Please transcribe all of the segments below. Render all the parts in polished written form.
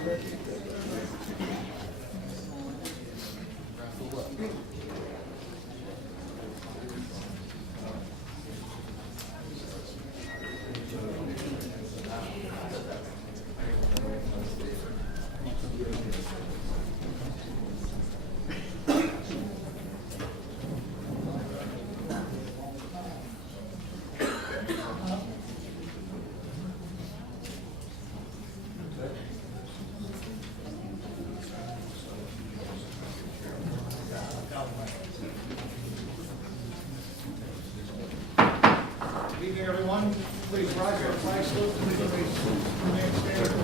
Good evening, everyone. Please rise for a flag salute. Please remain standing.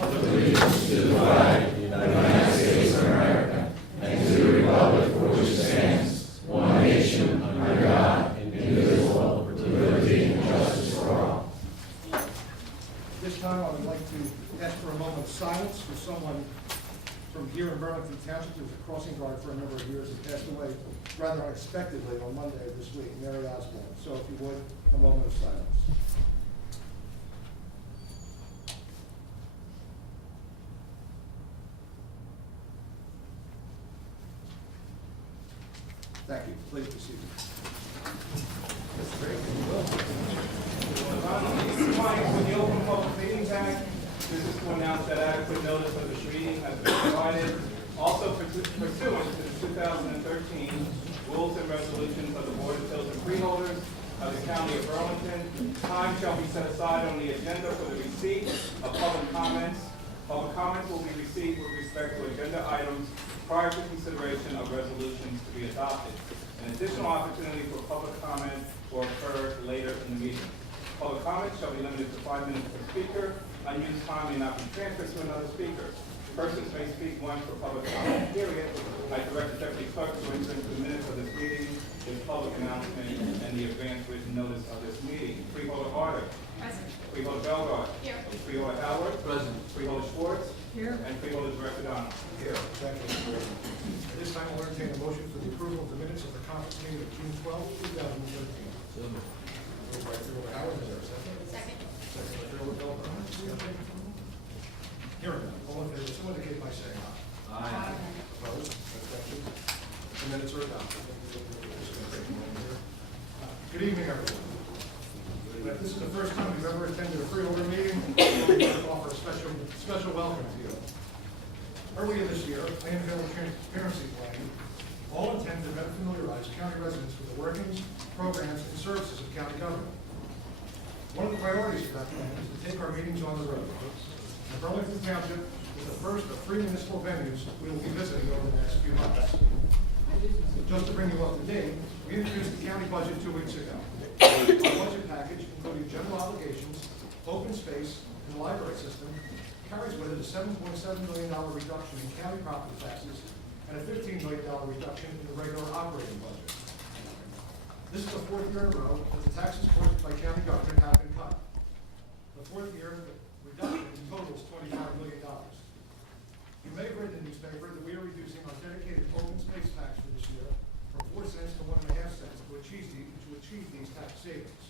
Allegiance to the flag of the United States of America and to the republic for which it stands, one nation, under God, indivisible, with liberty and justice for all. This time, I would like to ask for a moment of silence for someone from here in Burlington Township who was a crossing guard for a number of years and passed away rather unexpectedly on Monday of this week, Mary Osborne. So if you would, a moment of silence. Thank you. Please be seated. Compliance with the Open Public Meetings Act, this is to announce that adequate notice of this meeting has been provided. Also pursuant to the 2013 rules and resolutions of the Board of Appeals and Freeholders of the County of Burlington, time shall be set aside on the agenda for the receipt of public comments. Public comments will be received with respect to agenda items prior to consideration of resolutions to be adopted. An additional opportunity for public comment will occur later in the meeting. Public comment shall be limited to 5 minutes per speaker. Unused time may not be transferred to another speaker. Persons may speak once for public comment, period. I direct the Deputy Clerk to enter into the minutes of this meeting, this public announcement, and the advance written notice of this meeting. Freeholder Harder. Present. Freeholder Belgard. Here. Freeholder Howard. Present. Freeholder Schwartz. Here. And Freeholder Director Donald. Here. Thank you. At this time, I'll entertain a motion for the approval of the minutes of the conference meeting of June 12, 2013. Moved by Freeholder Howard, is there a second? Second. Second by Freeholder Beltran. Discussion? Hearing none. All in favor, so indicate by saying aye. Aye. Opposed? Abstentions? The minutes are adopted. Just gonna take a moment here. Good evening, everyone. If this is the first time you've ever attended a Freeholder meeting, I'd like to offer a special welcome to you. Earlier this year, I unveiled a transparency plan, all intended to better familiarize county residents with the workings, programs, and services of county government. One of the priorities for that plan is to take our meetings on the road. And Burlington Township is the first of 3 municipal venues we will be visiting over the next few months. Just to bring you up to date, we introduced the county budget 2 weeks ago. Our budget package, including general obligations, open space, and the library system, carries with it a $7.7 million reduction in county property taxes and a $15 million reduction in the regular operating budget. This is the 4th year in a row that the taxes collected by county government have been cut. The 4th year, the reduction totals $25 million. You may have read in the newspaper that we are reducing our dedicated open space tax for this year from 4 cents to 1.5 cents to achieve these tax savings.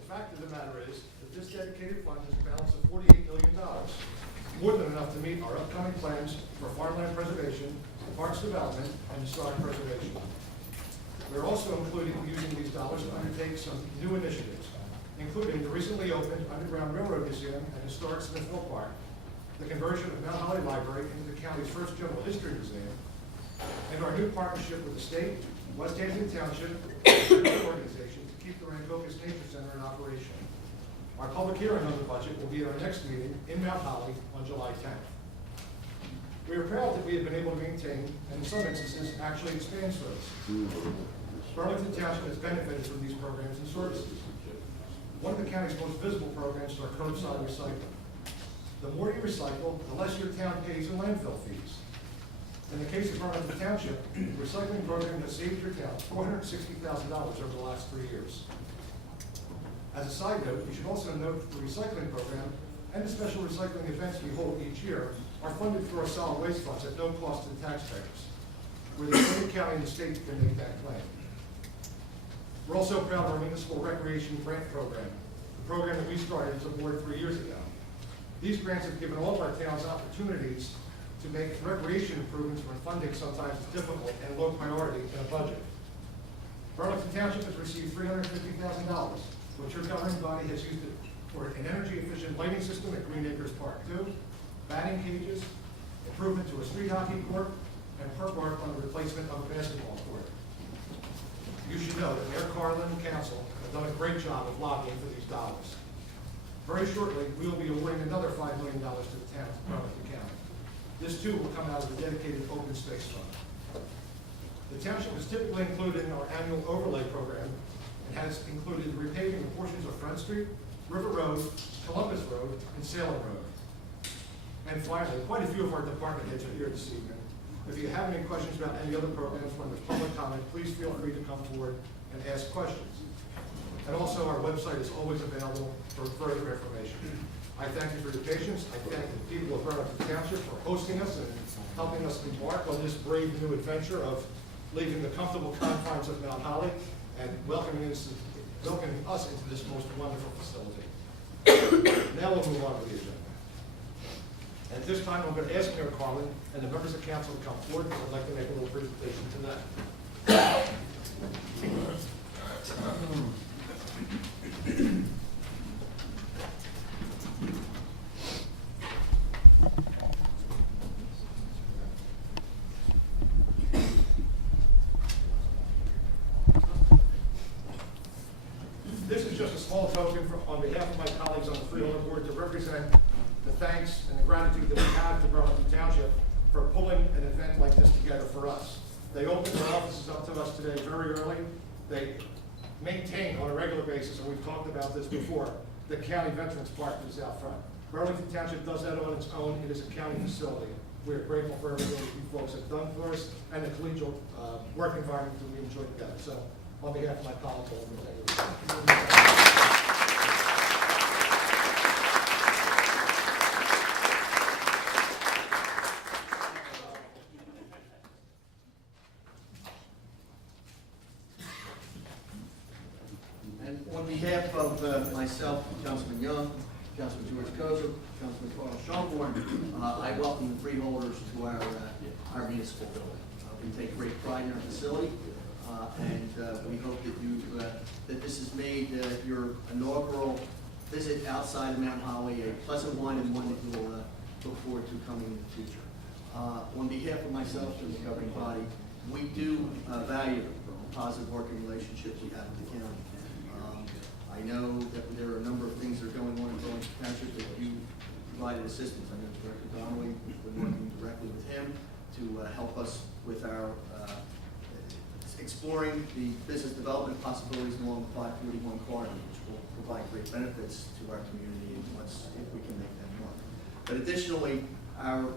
The fact of the matter is that this dedicated fund has a balance of $48 million, more than enough to meet our upcoming plans for farmland preservation, parks development, and historic preservation. We're also using these dollars to undertake some new initiatives, including the recently opened Underground Railroad Museum and Historic Smithville Park, the conversion of Mount Holly Library into the county's first general history museum, and our new partnership with the state, West Hampton Township, and another organization to keep the Rancocas Nature Center in operation. Our public hearing on the budget will be at our next meeting in Mount Holly on July 10th. We are proud that we have been able to maintain, and in some instances, actually expand service. Burlington Township has benefited from these programs and services. One of the county's most visible programs is our curbside recycling. The more you recycle, the less your town pays in landfill fees. In the case of Burlington Township, the recycling program has saved your town $460,000 over the last 3 years. As a side note, you should also note that the recycling program and the special recycling events we hold each year are funded through our solid waste funds at no cost to the taxpayers, where the state, county, and the state can make that claim. We're also proud of our municipal recreation grant program, the program that we started as a board 3 years ago. These grants have given all of our towns opportunities to make recreation improvements when funding sometimes is difficult and low priority in a budget. Burlington Township has received $350,000, which your governing body has used it for an energy-efficient lighting system at Green Acres Park 2, batting cages, improvement to a street hockey court, and perk work on the replacement of a basketball court. You should know that Mayor Carlin and Council have done a great job of lobbying for these dollars. Very shortly, we will be awarding another $5 million to the town of Burlington County. This too will come out of the dedicated open space fund. The township is typically included in our annual overlay program and has included repaving of portions of Front Street, River Road, Columbus Road, and Salem Road. And finally, quite a few of our department heads are here this evening. If you have any questions about any other programs when there's public comment, please feel free to come forward and ask questions. And also, our website is always available for further information. I thank you for your patience. I thank the people of Burlington Township for hosting us and helping us embark on this brave new adventure of leaving the comfortable confines of Mount Holly and welcoming us into this most wonderful facility. Now we'll move on to the agenda. At this time, I'm going to ask Mayor Carlin and the members of council to come forward, because I'd like to make a little presentation to them. This is just a small token on behalf of my colleagues on the Freeholder Board to represent the thanks and the gratitude that we have to Burlington Township for pulling an event like this together for us. They opened their offices up to us today very early. They maintain on a regular basis, and we've talked about this before, the county veterans park that's out front. Burlington Township does that on its own. It is a county facility. We are grateful for everything that you folks have done for us and the collegial work environment that we enjoy together. So on behalf of my colleagues, I want to thank you. On behalf of myself, Councilman Young, Councilman George Kozer, Councilman Carl Schonborn, I welcome the freeholders to our municipal building. We take great pride in our facility, and we hope that this has made your inaugural visit outside of Mount Holly a pleasant one, and one that you will look forward to coming in the future. On behalf of myself and the governing body, we do value the positive working relationship we have with the county. I know that there are a number of things that are going on in Burlington Township that you provided assistance. I know Director Donnelly, we've been working directly with him to help us with our exploring the business development possibilities along the 541 corridor, which will provide great benefits to our community and if we can make them work. But additionally, our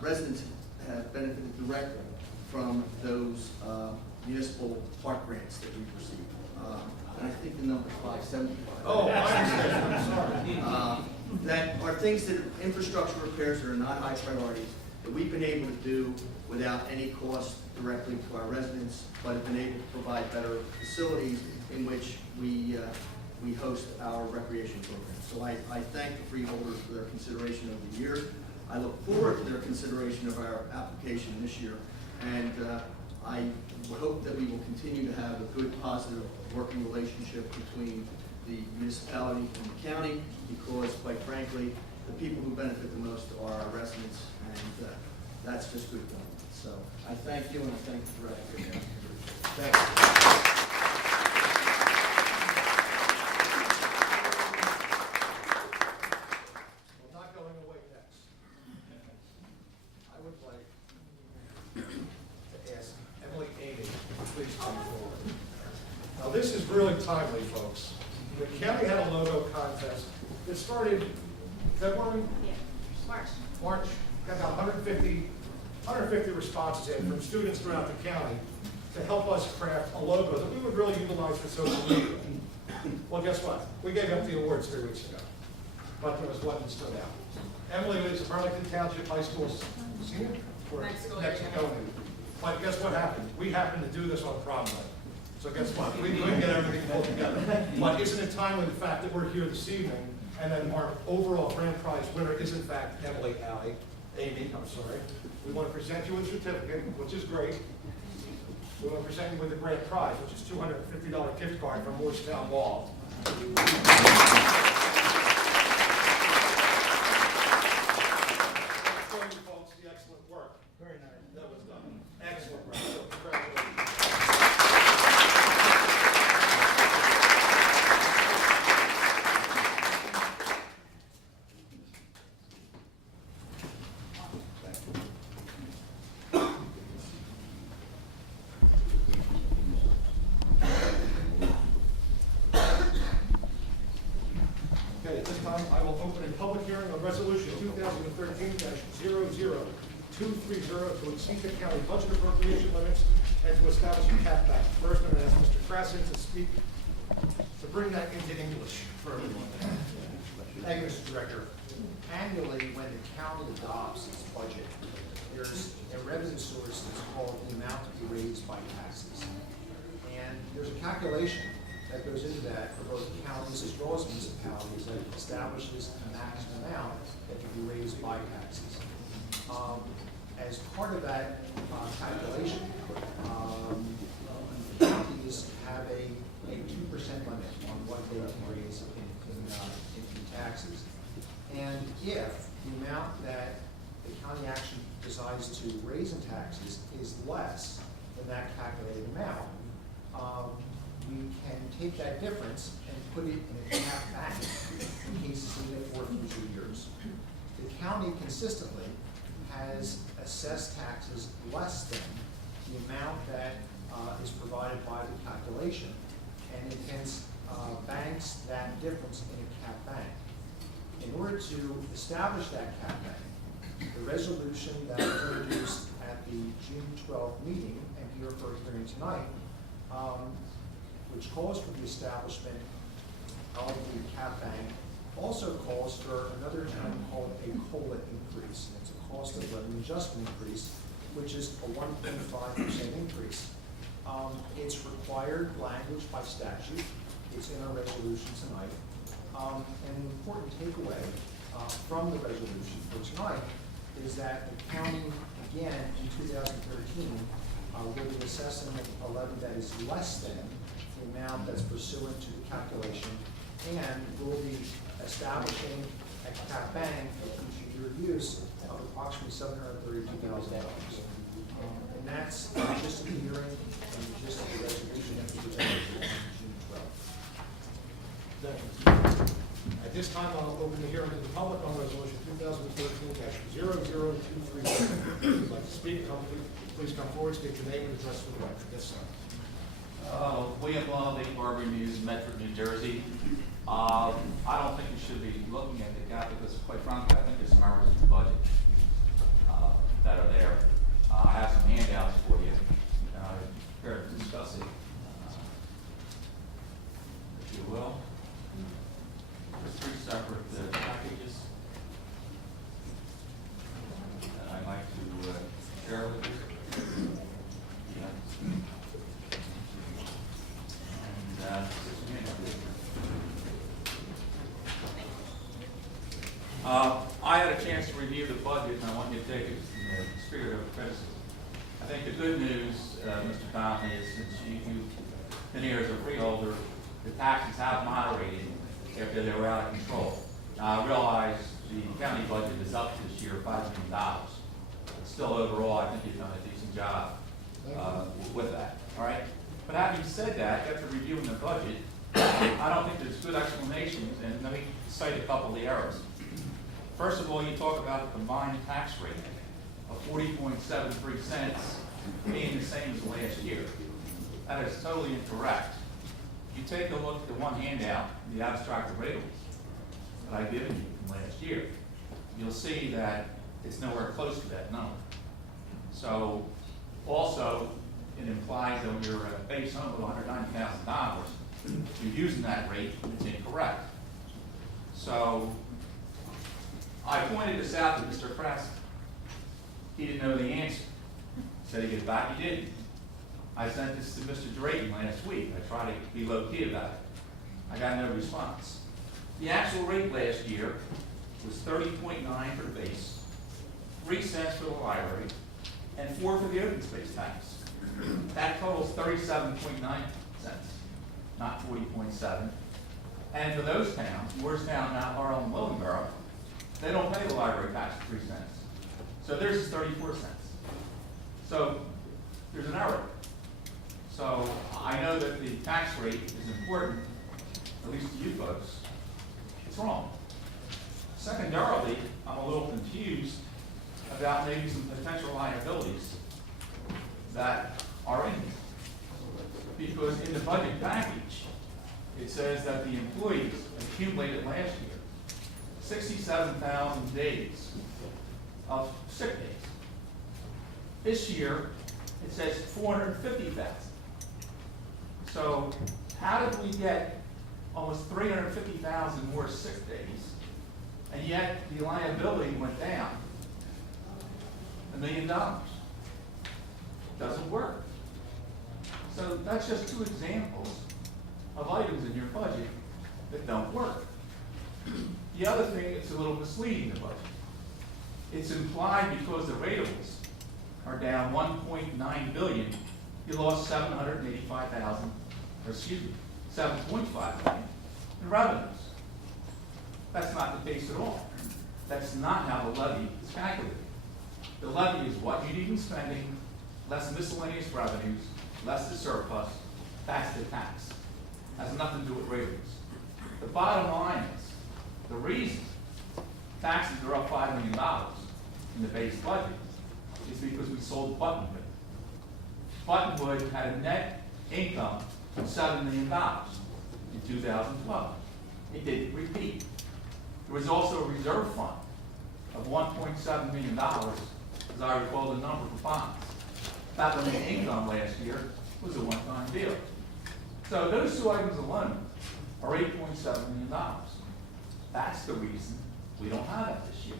residents have benefited directly from those municipal park grants that we've received. And I think the number is 575. Oh, I understand. I'm sorry. That are things that infrastructure repairs that are not high priorities that we've been able to do without any cost directly to our residents, but have been able to provide better facilities in which we host our recreation programs. So I thank the freeholders for their consideration over the years. I look forward to their consideration of our application this year, and I hope that we will continue to have a good, positive working relationship between the municipality and the county, because, quite frankly, the people who benefit the most are our residents, and that's just good government. So I thank you, and I thank the director. Thank you. Well, not going away next. I would like to ask Emily Amy to please come forward. Now, this is really timely, folks. The county had a logo contest. It started February? Yeah, March. March. Got about 150 responses in from students throughout the county to help us craft a logo that we would really utilize for social media. Well, guess what? We gave up the awards 3 weeks ago, but there was one that stood out. Emily is a Burlington Township High School senior? Or Next school next year. go. But guess what happened? We happened to do this on prom night. So guess what? We couldn't get everything pulled together. But isn't it timely the fact that we're here this evening And then our overall grand prize winner is in fact Amy, I'm sorry. We want to present you with a certificate, which is great. We want to present you with a grand prize, which is $250 gift card from Morristown Mall. For you folks, the excellent work. Very nice. That was done. Excellent work. So congratulations. Okay, at this time, I will open a public hearing on resolution 2013-00230 to exceed the county budget appropriation limits and to establish a cap bank. First, I'm going to ask Mr. Krasson to speak, to bring that into English for everyone. Thank you, Mr. Director. Annually, when the county adopts its budget, there's a revenue source that's called the amount to be raised by taxes. And there's a calculation that goes into that for both counties as well as municipalities that establishes a maximum amount that can be raised by taxes. As part of that calculation, counties have a 2% limit on what they can raise in taxes. And if the amount that the county actually decides to raise in taxes is less than that calculated amount, we can take that difference and put it in a cap bank in cases needed for future years. The county consistently has assessed taxes less than the amount that is provided by the calculation, and it hence banks that difference in a cap bank. In order to establish that cap bank, the resolution that was introduced at the June 12th meeting and here for hearing tonight, which calls for the establishment of the cap bank, also calls for another term called a COLA increase. It's a cost of living adjustment increase, which is a 1.5% increase. It's required language by statute. It's in our resolution tonight. And an important takeaway from the resolution for tonight is that the county, again, in 2013, will be assessing a levy that is less than the amount that's pursuant to the calculation, and will be establishing a cap bank for future year use of approximately $732,000. And that's just the hearing and just the resolution that we presented on June 12th. At this time, I'll open the hearing to the public on resolution 2013-00230. If you'd like to speak, please come forward, state your name and address for the record. Yes, sir. William Long, 8 Barbary News, Medford, New Jersey. I don't think you should be looking at the gap because, quite frankly, I think there's some errors in the budget that are there. I have some handouts for you. Here to discuss it, if you will. There's 3 separate packages that I'd like to share with you. I had a chance to review the budget, and I want you to take it in the spirit of criticism. I think the good news, Mr. Conley, is since you've been here as a freeholder, the taxes have moderated after they were out of control. Now, I realize the county budget is up this year $5 million. But still, overall, I think you've done a decent job with that. All right. But having said that, after reviewing the budget, I don't think there's good explanations, and let me cite a couple of the errors. First of all, you talk about the combined tax rate of 40.73 cents being the same as last year. That is totally incorrect. If you take a look at the one handout, the abstract rate that I've given you from last year, you'll see that it's nowhere close to that number. So, also, it implies that when you're a base home of $190,000, you're using that rate, it's incorrect. So, I pointed this out to Mr. Press. He didn't know the answer. Said he'd get back, he didn't. I sent this to Mr. Drayton last week. I tried to be low-key about it. I got no response. The actual rate last year was 30.9 for the base, 3 cents for the library, and 4 for the open space tax. That totals 37.9 cents, not 40.7. And for those towns, Moorestown, Mount Laurel, and Willingboro, they don't pay the library tax of 3 cents. So theirs is 34 cents. So there's an error. So I know that the tax rate is important, at least to you folks. It's wrong. Secondarily, I'm a little confused about maybe some potential liabilities that are in here. Because in the budget package, it says that the employees accumulated last year 67,000 days of sick days. This year, it says 450,000. So how did we get almost 350,000 more sick days, and yet the liability went down $1 million? Doesn't work. So that's just 2 examples of items in your budget that don't work. The other thing, it's a little misleading, the budget. It's implied because the ratables are down 1.9 billion, you lost 785,000, or excuse me, 7.5 billion in revenues. That's not the case at all. That's not how the levy is calculated. The levy is what you need in spending, less miscellaneous revenues, less the surplus, that's the tax. Has nothing to do with ratables. The bottom line is, the reason taxes are up $5 million in the base budget is because we sold Buttonwood. Buttonwood had a net income of $7 million in 2012. It didn't repeat. There was also a reserve fund of $1.7 million, as I recall the number for bonds. That was the income last year was a one-time deal. So those 2 items alone are $8.7 million. That's the reason we don't have that this year.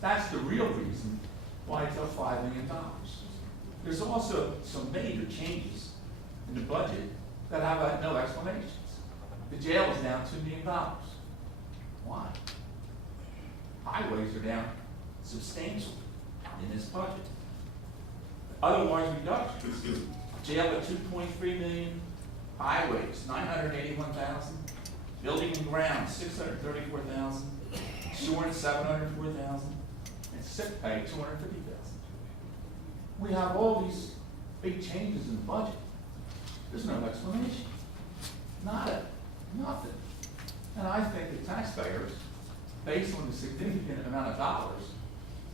That's the real reason why it's up $5 million. There's also some major changes in the budget that have had no explanations. The jail is down $2 million. Why? Highways are down substantially in this budget. Otherwise reductions, jail at 2.3 million, highways 981,000, building and grounds 634,000, insurance 704,000, and sick pay 250,000. We have all these big changes in the budget. There's no explanation. Nada, nothing. And I think the taxpayers, based on the significant amount of dollars,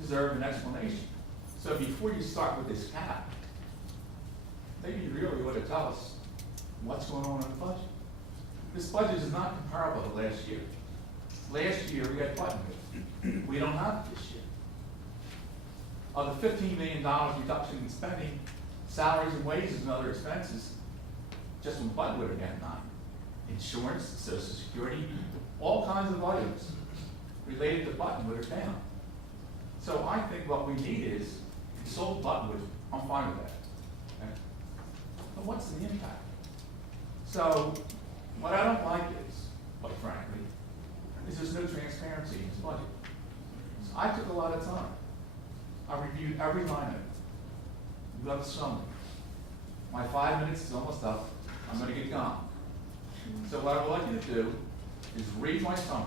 deserve an explanation. So before you start with this cap, maybe you really ought to tell us what's going on in the budget. This budget is not comparable to last year. Last year we had Buttonwood. We don't have it this year. Of the $15 million reduction in spending, salaries and wages and other expenses, just from Buttonwood again, not insurance, Social Security, all kinds of items related to Buttonwood are down. So I think what we need is, if you sold Buttonwood, I'm fine with that. Okay? But what's the impact? So what I don't like is, quite frankly, is there's no transparency in this budget. So I took a lot of time. I reviewed every line item. You got the summary. My 5 minutes is almost up. I'm going to get gone. So what I would like you to do is read my summary,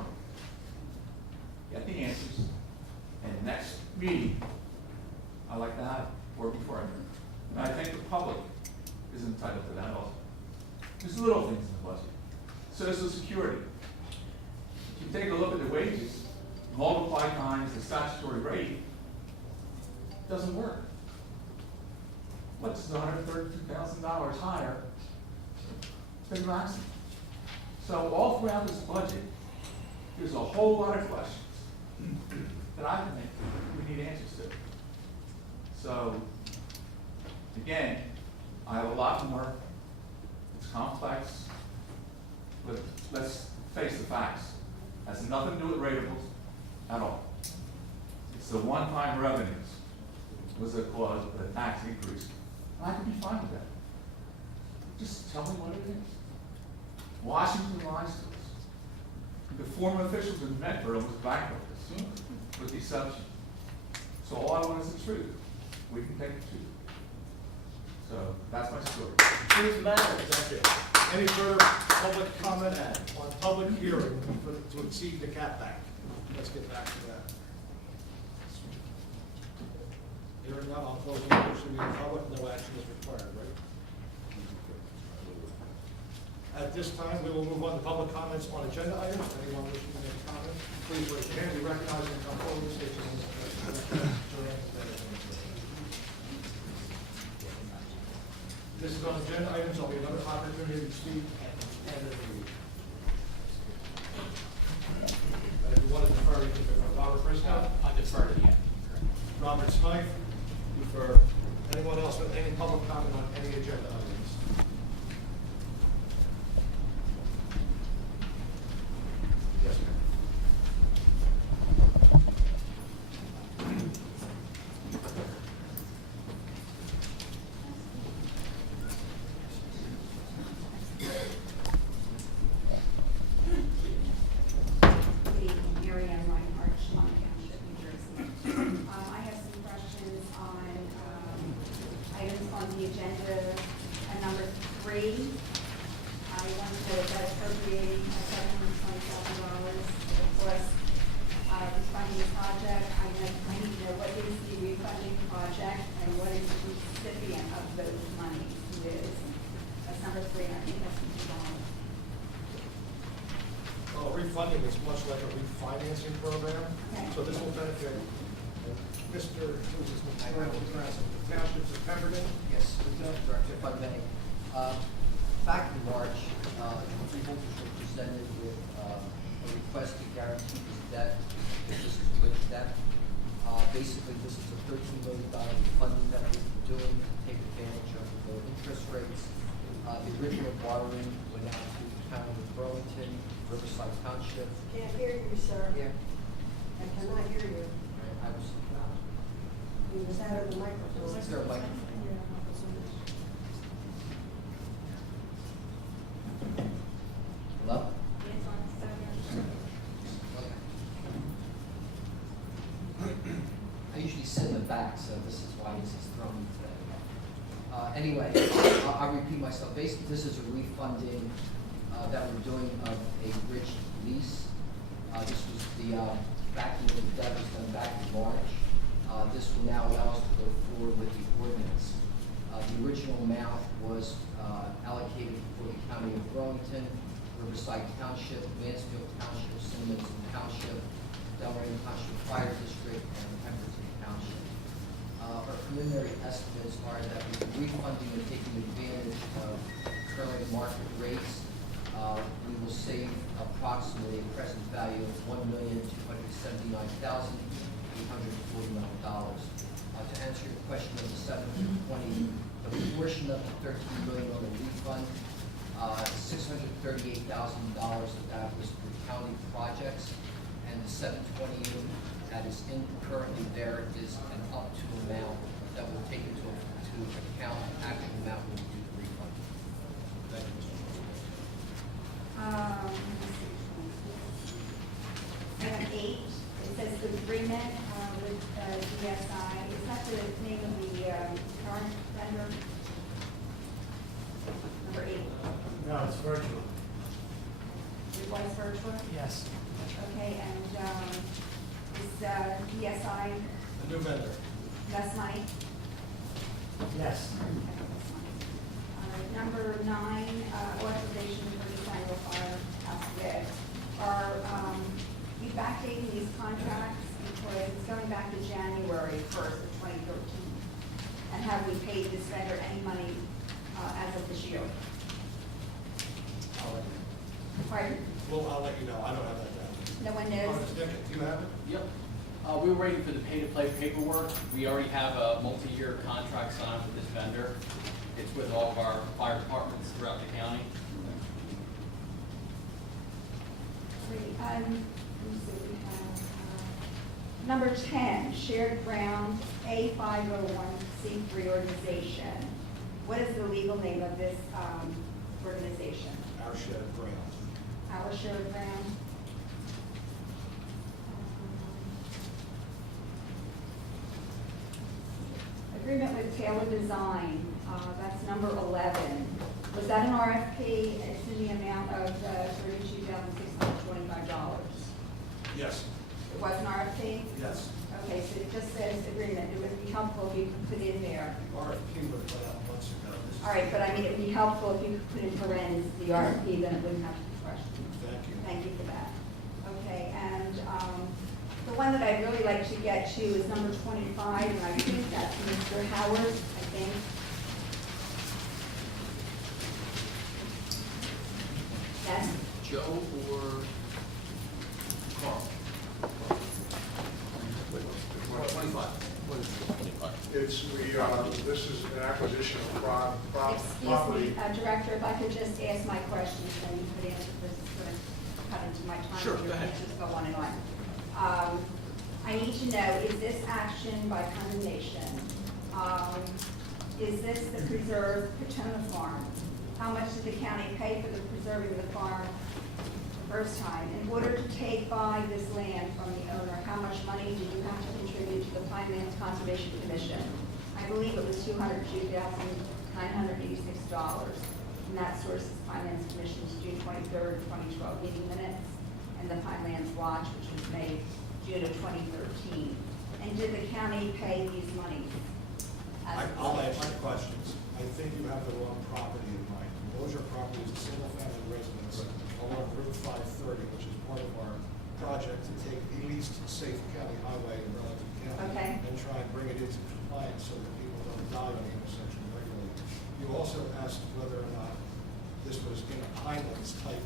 get the answers, and next meeting, I'd like to have it, or before I do. And I think the public is entitled to that also. There's little things in the budget. Social Security. If you take a look at the wages, multiply times the statutory rate, it doesn't work. What's $132,000 higher than the maximum? So all throughout this budget, there's a whole lot of questions that I think we need answers to. So, again, I have a lot more. It's complex, but let's face the facts. It has nothing to do with ratables at all. It's the one-time revenues was the cause of the tax increase. And I could be fine with that. Just tell me what it is. Washington lies to us. The former officials in Medford was bankrupt, with the exception. So all I want is the truth. We can take the truth. So that's my story. Truth matters. Thank you. Any further public comment on public hearing to exceed the cap bank? Let's get back to that. Hearing none, I'll close the portion of the public. No action is required, right? At this time, we will move on to public comments on agenda items. Anyone wishing to make a comment, please raise your hand. We recognize and come forward, state your name. This is on agenda items. There'll be another opportunity to speak at the end of the meeting. If you want to defer, you can defer. Robert Briscoe? I defer to the end. Robert Smythe? Defer. Anyone else with any public comment on any agenda items? Yes, ma'am. Good evening, Mary Ann Reinhardt, Chemung Township, New Jersey. I have some questions on items on the agenda. Number 3, I want to appropriate $727 for the cost of refunding the project. I need to know what is the refunding project and what is the recipient of those monies, who is. That's number 3, and I think that's wrong. Well, refunding is much like a refinancing program. Okay. So this will benefit Mr. Who's this? The townships of Pemberton. Yes, Director, if I may. Back in March, Freeholders were presented with a request to guarantee this debt. This is with debt. Basically, this is a $13 million refunding that we're doing to take advantage of the low interest rates. The original borrowing went out to the county of Burlington, Riverside Township. Can't hear you, sir. Yeah. I cannot hear you. I was, You was out of the microphone. is there a microphone? Hello? I usually sit in the back, so this is why this is thrown me today. Anyway, I'll repeat myself. Basically, this is a refunding that we're doing of a bridge lease. This was the backing of the debt was done back in March. This will now allow us to go forward with the ordinance. The original amount was allocated for the county of Burlington, Riverside Township, Mansfield Township, Simmons Township, Delray Township Fire District, and Pemberton Township. Our preliminary estimates are that with refunding and taking advantage of current market rates, we will save approximately a present value of $1,279,849. To answer your question of the 720, the portion of the $13 million refund, $638,000 of that was for county projects, and the 720 that is currently there is an up to amount that will take into account the actual amount we do the refund. Thank you, Mr. Item 8, it says the agreement with DSI. Is that the name of the current vendor? Number 8. No, it's virtual. It was virtual? Yes. Okay, and is DSI The new vendor. less money? Yes. Number 9, authorization for the annual firehouse bid. Are we backdating these contracts because it's going back to January 1st of 2013? And have we paid this vendor any money as of this year? I'll let you Pardon? Well, I'll let you know. I don't have that down. No one Oh, knows? Ms. Dickett, do you have it? Yep. We were waiting for the pay-to-play paperwork. We already have a multi-year contract signed with this vendor. It's with all of our fire departments throughout the county. Great. Let me see, we have, number 10, Shared Ground A501c3 organization. What is the legal name of this organization? Our shared ground. Our Shared Ground? agreement with Taylor Design, that's number 11. Was that an RFP? It's in the amount of $32,625. Yes. It was an RFP? Yes. Okay, so it just says agreement. It would be helpful if you could put in there. RFP was put out months ago. All right, but I mean, it would be helpful if you could put in parentheses the RFP, then it wouldn't have to be questioned. Thank you. Thank you for that. Okay, and the one that I'd really like to get to is number 25, and I think that's Mr. Howard, I think. Yes? Joe or Carl? 25. It's, this is an acquisition of property. Excuse me, Director, if I could just ask my questions, then you could answer this, sort of cut into my time. Sure, go ahead. Just go on and on. I need to know, is this action by condemnation? Is this the preserved Petona Farm? How much did the county pay for the preserving the farm the first time? In order to take by this land from the owner, how much money did you have to contribute to the Pinelands Conservation Commission? I believe it was $202,986. And that source is Pinelands Commission's June 23rd, 2012 meeting minutes, and the Pinelands Watch, which was made June of 2013. And did the county pay these monies? I'll answer your questions. I think you have the wrong property in mind. Moser property is a single-family residence along Route 530, which is part of our project to take the least safe county highway in Burlington County Okay. and try and bring it into compliance so that people don't die on the intersection regularly. You also asked whether or not this was in a Pinelands type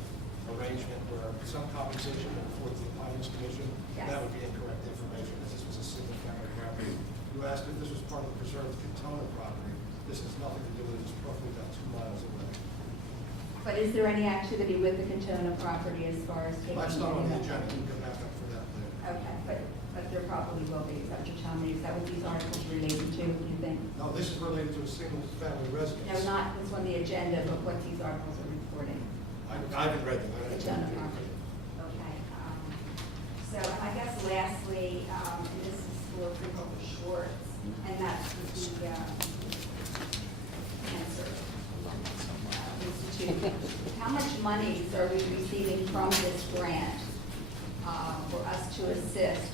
arrangement where some compensation would afford to the Pinelands Commission. Yes. That would be incorrect information, as this was a single-family property. You asked if this was part of the preserved Petona property. This has nothing to do with it. It's roughly about 2 miles away. But is there any activity with the Cantona property as far as taking? That's not on the any of that? agenda. You can back up for that later. Okay, but there probably will be, is that what you're telling me? Is that what these articles related to, do you think? No, this is related to a single-family residence. No, not what's on the agenda, but what these articles are reporting. I haven't read them. I haven't Cantona read them. property. Okay. So I guess lastly, and this is for Freeholder Schwartz, and that's the cancer institute. How much money are we receiving from this grant for us to assist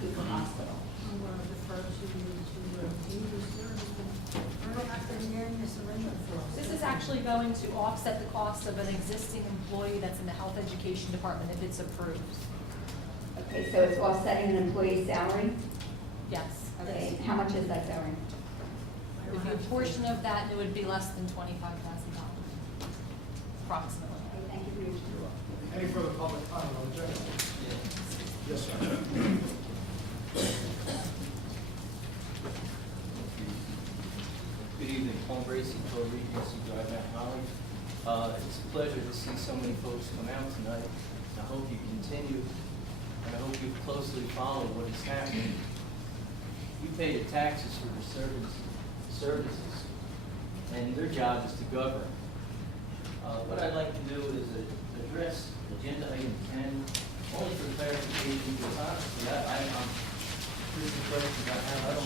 Cooper Hospital? I'm going to defer to you, we're not hearing this arrangement for us. This is actually going to offset the cost of an existing employee that's in the health education department if it's approved. Okay, so it's offsetting an employee's salary? Yes. Okay, how much is that salary? It would be a portion of that, it would be less than $25,000, approximately. Okay, thank you for your time. Any further public comment on the agenda? Yes, sir. Good evening, Paul Bracy, Co-Regency Drive, Mount Holly. It's a pleasure to see so many folks come out tonight. I hope you continue, and I hope you closely follow what is happening. You pay the taxes for the services, and their job is to govern. What I'd like to do is address agenda item 10, only for clarification, because honestly, here's the questions I have,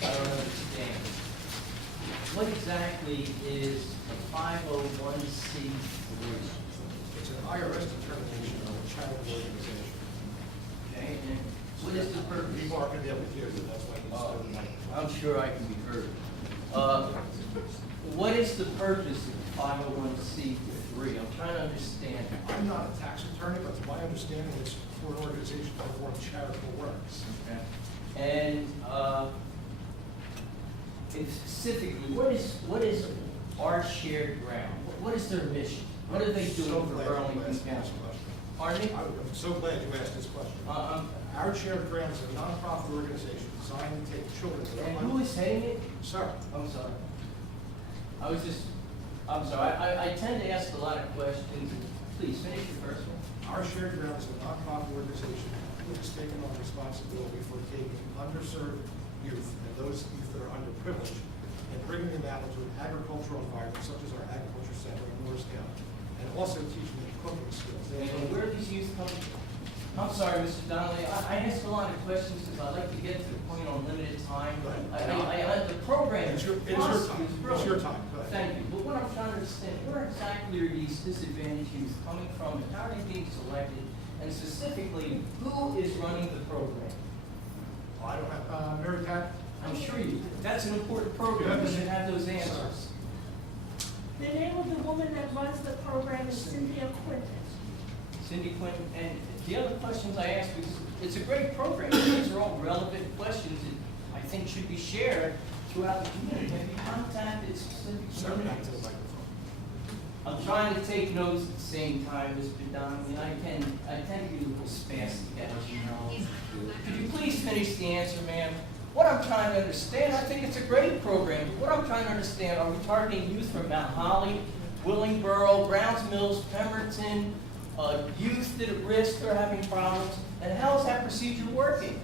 I don't understand. What exactly is a 501c3? It's an IRS determination of a charitable organization. Okay, and what is the purpose? People aren't going to be able to hear you, that's why you still the mic. I'm sure I can be heard. What is the purpose of 501c3? I'm trying to understand. I'm not a tax attorney, but to my understanding, it's for an organization to perform charitable works. Okay. And specifically, what is our shared ground? What is their mission? What are they doing So for glad you Burlington asked County? this question. Pardon me? I'm so glad you asked this question. Our Shared Grant is a nonprofit organization designed to take children. And who is heading it? Sir, I'm sorry. I'm sorry. I tend to ask a lot of questions. Please finish your first one. our Shared Grant is a nonprofit organization which has taken on responsibility for taking underserved youth and those youth that are underprivileged and bringing them out into an agricultural environment such as our agriculture center in Morristown, and also teaching them cooking skills. And where are these youth coming from? I'm sorry, Mr. Donnelly, I asked a lot of questions because I like to get to the point on limited time. The program It's is your time. It's your time. Go ahead. Thank you, but what I'm trying to understand, where exactly are these disadvantaged youth coming from, and how are they being selected? And specifically, who is running the program? I don't have, Mary Pat? I'm sure you, that's an important program, you should have those answers. The name of the woman that runs the program is Cynthia Quinton. Cindy Quinton, and the other questions I asked, because it's a great program, these are all relevant questions that I think should be shared throughout the community. Have you contacted Cindy Sir, Quinton? back to the microphone. I'm trying to take notes at the same time, Mr. Donnelly, I tend to be a little spastic, as you know. Could you please finish the answer, ma'am? What I'm trying to understand, I think it's a great program, but what I'm trying to understand, are we targeting youth from Mount Holly, Willingboro, Browns Mills, Pemberton, youth that at risk are having problems, and how is that procedure working?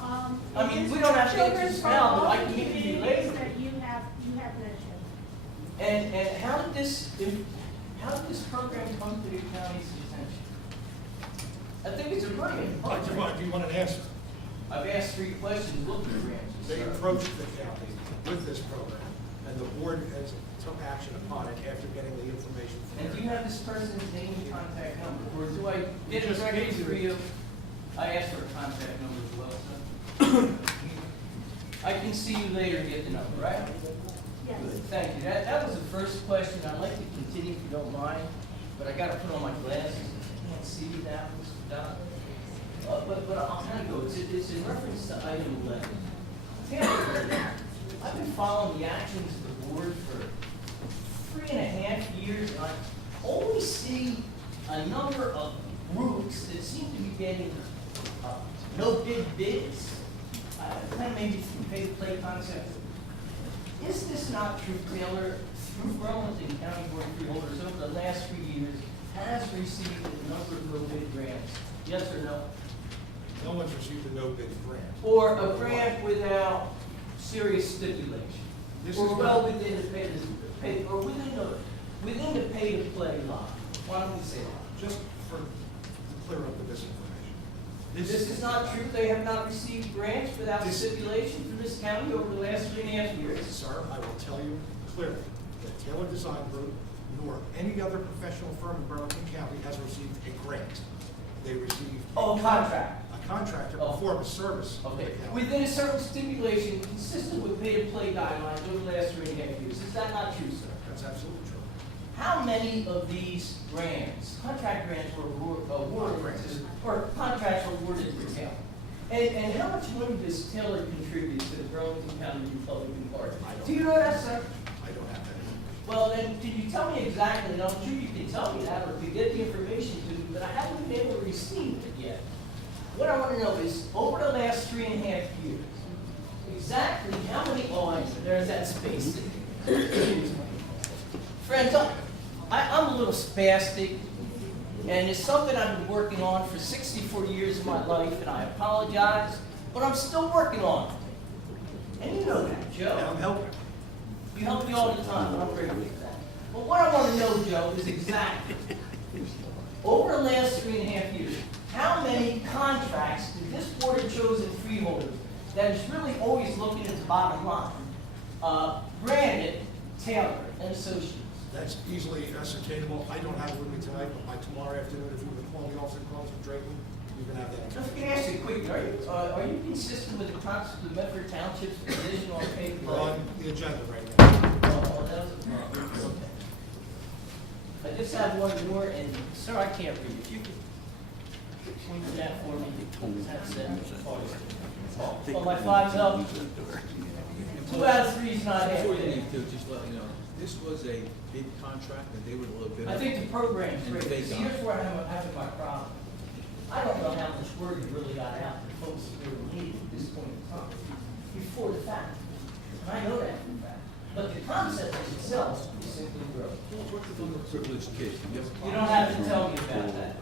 I mean, we don't have to answer this now, but I can give it to you later. That you have mentioned. And how did this program come to the county's attention? I think it's a brilliant program. Do you want an answer? I've asked 3 questions, looking for answers. They sir. approached the county with this program, and the board has took action upon it after getting the information from And do them. you have this person's name and contact number, or do I get Just a record gave for you- you? I asked for a contact number as well, sir. I can see you later and get the number, right? Yes. Good, thank you. That was the first question. I'd like to continue if you don't mind, but I gotta put on my glasses. I can't see you now, Mr. Don. But I'll kind of go. It's in reference to item 11. Taylor, I've been following the actions of the board for 3.5 years, and I only see a number of groups that seem to be getting no bid bids. Kind of maybe through pay-to-play concept. Is this not true, Taylor? Through Burlington County Board of Freeholders over the last 3 years has received a number of no-bid grants. Yes or no? No one's received a no-bid grant. Or a grant without serious stipulation? This Or is well not- within the pay, or within the pay-to-play line? Why don't we say that? Just to clear up the misinformation. This is not true. They have not received grants without This- stipulation from this county over the last 3.5 years. Sir, I will tell you clearly that Taylor Design Group, nor any other professional firm in Burlington County has received a grant. They received Oh, contract. a contract to Oh. perform a service for the Okay, county. within a certain stipulation consistent with pay-to-play guidelines over the last 3.5 years. Is that not true, sir? That's absolutely true. How many of these grants, contract grants were awarded to, or contracts were awarded to Taylor? And how much money does Taylor contribute to the Burlington County Republican Party? I don't- Do you know that, sir? I don't have that. Well, then, can you tell me exactly, and I'm sure you can tell me that, or if you get the information to me, but I haven't been able to receive it yet. What I want to know is, over the last 3.5 years, exactly how many, there's that space. Friends, I'm a little spastic, and it's something I've been working on for 64 years of my life, and I apologize, but I'm still working on it. And you know that, And Joe. I'm helping. You help me all the time, and I'm grateful for that. But what I want to know, Joe, is exactly, over the last 3.5 years, how many contracts did this board of chosen freeholders, that is really always looking at the bottom line, granted Taylor and Associates? That's easily ascertainable. I don't have it with me tonight, but by tomorrow afternoon, if you would call the officer calls from Drayton, you can have that. So if I can ask you quickly, are you consistent with the concept of Medford Township's position on pay We're play? on the agenda right now. Oh, that was a problem. Okay. I just have one more, and sir, I can't read. If you could point to that for me, that's it. Well, my 5's up. 2 out of 3 is not Before you half. leave, too, just let you know, this was a bid contract, and they were a little bit. I think the program's And great. they See, got here's where I'm having my problem. I don't know how much word you really got out to folks that really needed at this point in time, before the fact. And I know that for a fact. But the concept in itself is simply growth. Privileged kid. You don't have to tell me about that.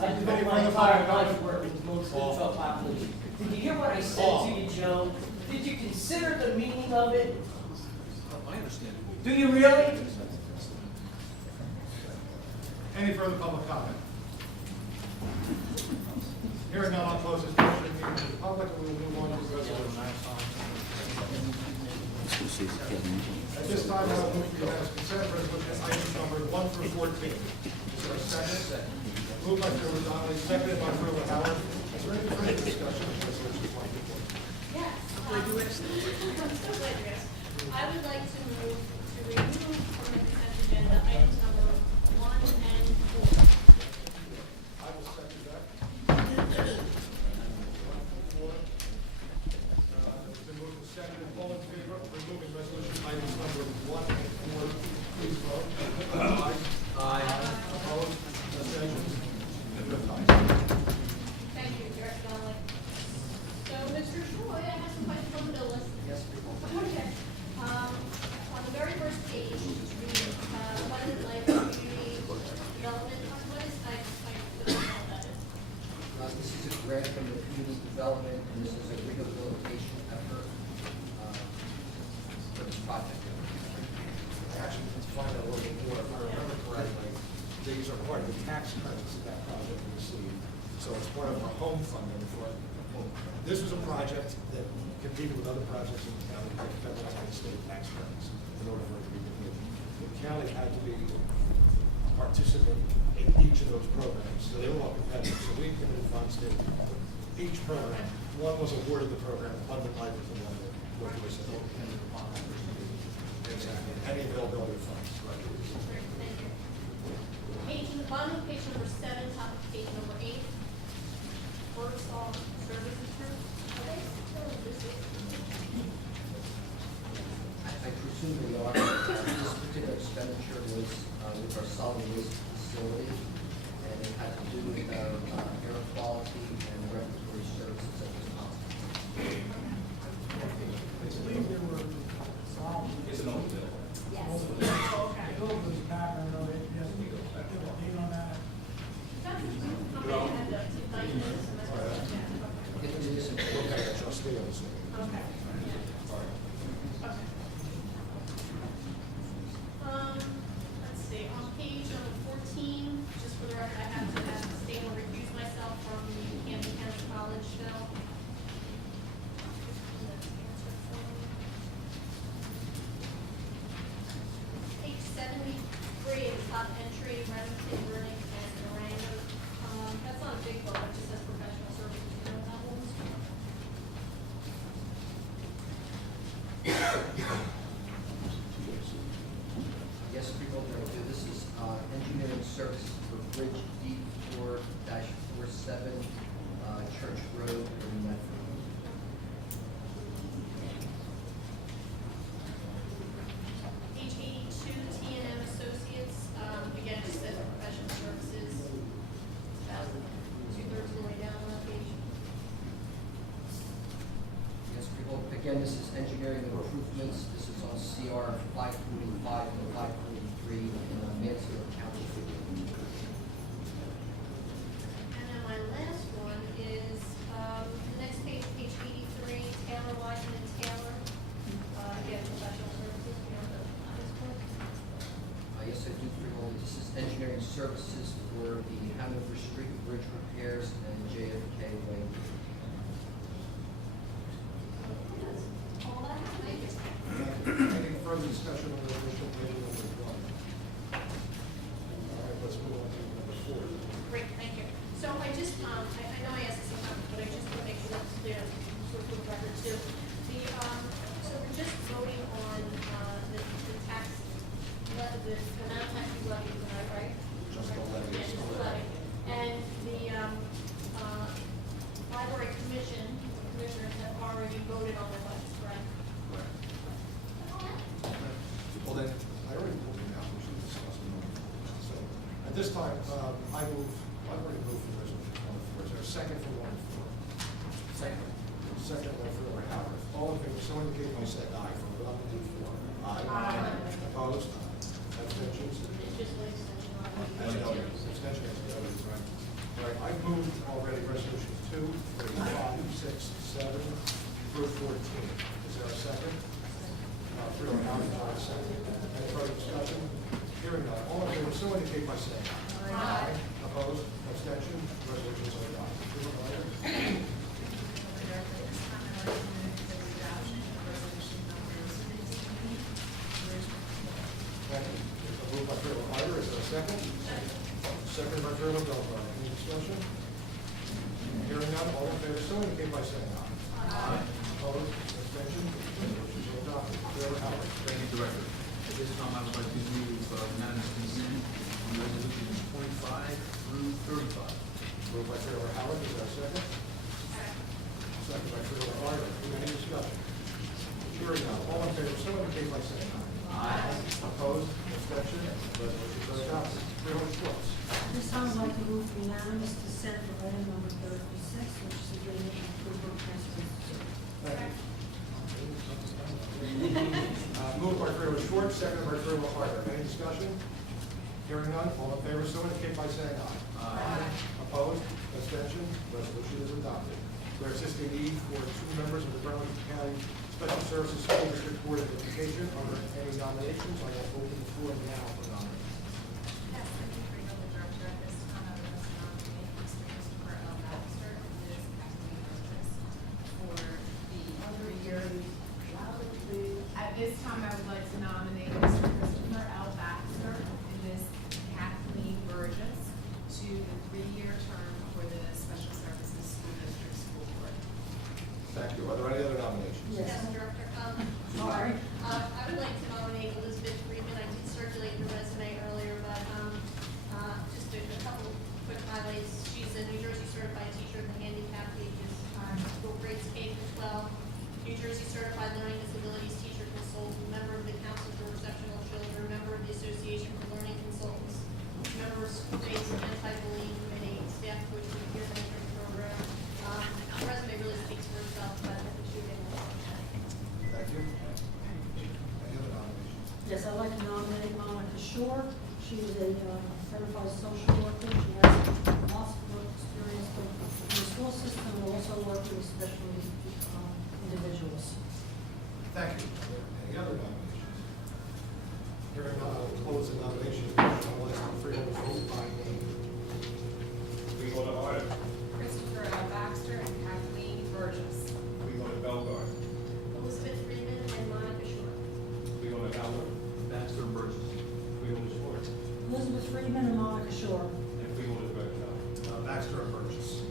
I devote my entire life working with most of the tough population. Did you hear what I said to you, Joe? Did you consider the meaning of it? I understand. Do you really? Any further public comment? Hearing none, I'll close this portion of the meeting to the public, and we will move on to the resolution. At this time, I will move for unanimous consent resolution items numbered 1 through 14. Is there a second? Moved by Freeholder Donnelly, seconded by Freeholder Howard. Is there any further discussion on resolution 1 through 14? Yes. I'm so glad you asked. I would like to move to remove from the consent agenda items number 1 and 4. I will second that. It's been moved and seconded. All in favor of removing resolution items number 1 and 4, please vote. Aye. Aye. Opposed? Abstentions? Thank you, Director Donnelly. So, Mr. Troy, I have some questions on the bill list. Yes, Okay. On the very first page, what is like community development, what is, I don't know what that is. This is a grant from the community development, and this is a rehabilitation effort for this project. Actually, to find out a little bit more, if I remember correctly, these are part of the tax credits that that project received. So it's part of our home funding for, this was a project that competed with other projects in the county, like federal and state tax credits, in order for it to be completed. The county had to be a participant in each of those programs, so they were all competitive. So we committed funds to each program. One was awarded the program, Abundant Life was the one that was dependent upon. Exactly, any availability of funds. Great, thank you. Page, bottom of page number 7, top of page number 8. Birdsall Services Group. Are they still existing? I presume they are. This particular expenditure was with our solid waste facility, and it had to do with our air quality and respiratory services at this hospital. It's an old bill. Yes. It is Look important. at the trustee on this. Okay. Let's see, on page number 14, just for the record, I have to abstain or recuse myself from the Camden County College bill. Page 73 is top entry, Remington, Burlington, and Miranda. That's not a big bill, it just says professional services. You know what that was? Yes, Freeholder, I do. This is engineering services for Bridge D4-47, Church Road in Medford. Page 82, T&M Associates, again, it just says professional services. It's about 2/3 of the way down on that page. Yes, Freeholder, again, this is engineering improvements. This is on CR 545 and 543 in Mansfield County. And then my last one is, the next page, page 83, Taylor, Wiseman and Taylor. Again, professional services, you know, this one. Yes, I do, Freeholder. This is engineering services for the Hanover Street Bridge repairs and JFK Way. All that, thank you. Any further discussion on resolution item number 1? All right, let's move on to number 4. Great, thank you. So I just, I know I asked this sometimes, but I just want to make sure that's clear, sort of for the record too. So we're just voting on, the tax, the amount of tax we levy tonight, right? Just the levy. Yeah, just the levy. And the, library commission, commissioners have already voted on their budgets, correct? Well, then, I already pulled them out, we should discuss them. So, at this time, I've already moved for resolution 1 and 4. Is there a second for 1 and 4? Second. Second by Freeholder Howard. All in favor, so indicate by saying aye for 1 and 4. Aye. Opposed? Abstentions? It's just an extension on what As you noted, do. abstention is noted, right? All right, I've moved already resolution 2, 3, 5, 6, 7 through 14. Is there a second? Freeholder Howard, second. Any further discussion? Hearing none, all in favor, so indicate by saying aye. Aye. Opposed? Abstentions? Resolutions are adopted. Freeholder item. Thank you. Moved by Freeholder, is there a second? Second by Freeholder Belvoir. Any discussion? Hearing none, all in favor, so indicate by saying aye. Aye. Opposed? Abstentions? Resolutions are adopted. Freeholder Howard. Thank you, Director. At this time, I would like to move unanimous consent on resolutions 25 through 35. Moved by Freeholder Howard, is there a second? Second by Freeholder Harder. Any discussion? Hearing none, all in favor, so indicate by saying aye. Aye. Opposed? Abstentions? Resolutions are adopted. Freeholder Schwartz. This time I'd like to move unanimous consent for item number 36, which is agreement to approve transportation. Thank you. Moved by Freeholder Schwartz, seconded by Freeholder Harder. Any discussion? Hearing none, all in favor, so indicate by saying aye. Aye. Opposed? Abstention? Resolution is adopted. There exists a need for 2 members of the Burlington County Special Services School District Board of Education. Are there any nominations? I will open the floor now for nominations. Yes, thank you, Freeholder Director. At this time, I would like to nominate Mr. Christopher L. Baxter and Ms. Kathleen Burgess for the 3-year. At this time, I would like to nominate Mr. Christopher L. Baxter and Ms. Kathleen Burgess to the 3-year term for the Special Services School District School Board. Thank you. Are there any other nominations? Yes, Director. Sorry. I would like to nominate Elizabeth Freeman. I did circulate her resume earlier, but just a couple quick highlights. She's a New Jersey certified teacher of the handicapped ages, school grades K through 12. New Jersey certified learning disabilities teacher consultant, member of the Council for Exceptional Children, member of the Association for Learning Consultants, member of School Days and Anti-Bullying Committee, staff coach for the peer mentoring program. Her resume really speaks for itself, but I think she would get a lot. Thank you. Any other nominations? Yes, I'd like to nominate Monica Shore. She is a certified social worker. She has lots of work experience both in the school system and also worked with especially individuals. Thank you. Are there any other nominations? Hearing none, I will close the nominations. I will ask the Freeholder vote by name. Freeholder Harder. Christopher L. Baxter and Kathleen Burgess. Freeholder Belvoir. Elizabeth Freeman and Monica Shore. Freeholder Howard. Baxter and Burgess. Freeholder Schwartz. Elizabeth Friedman and Monica Shore. And Freeholder Director. Baxter and Burgess.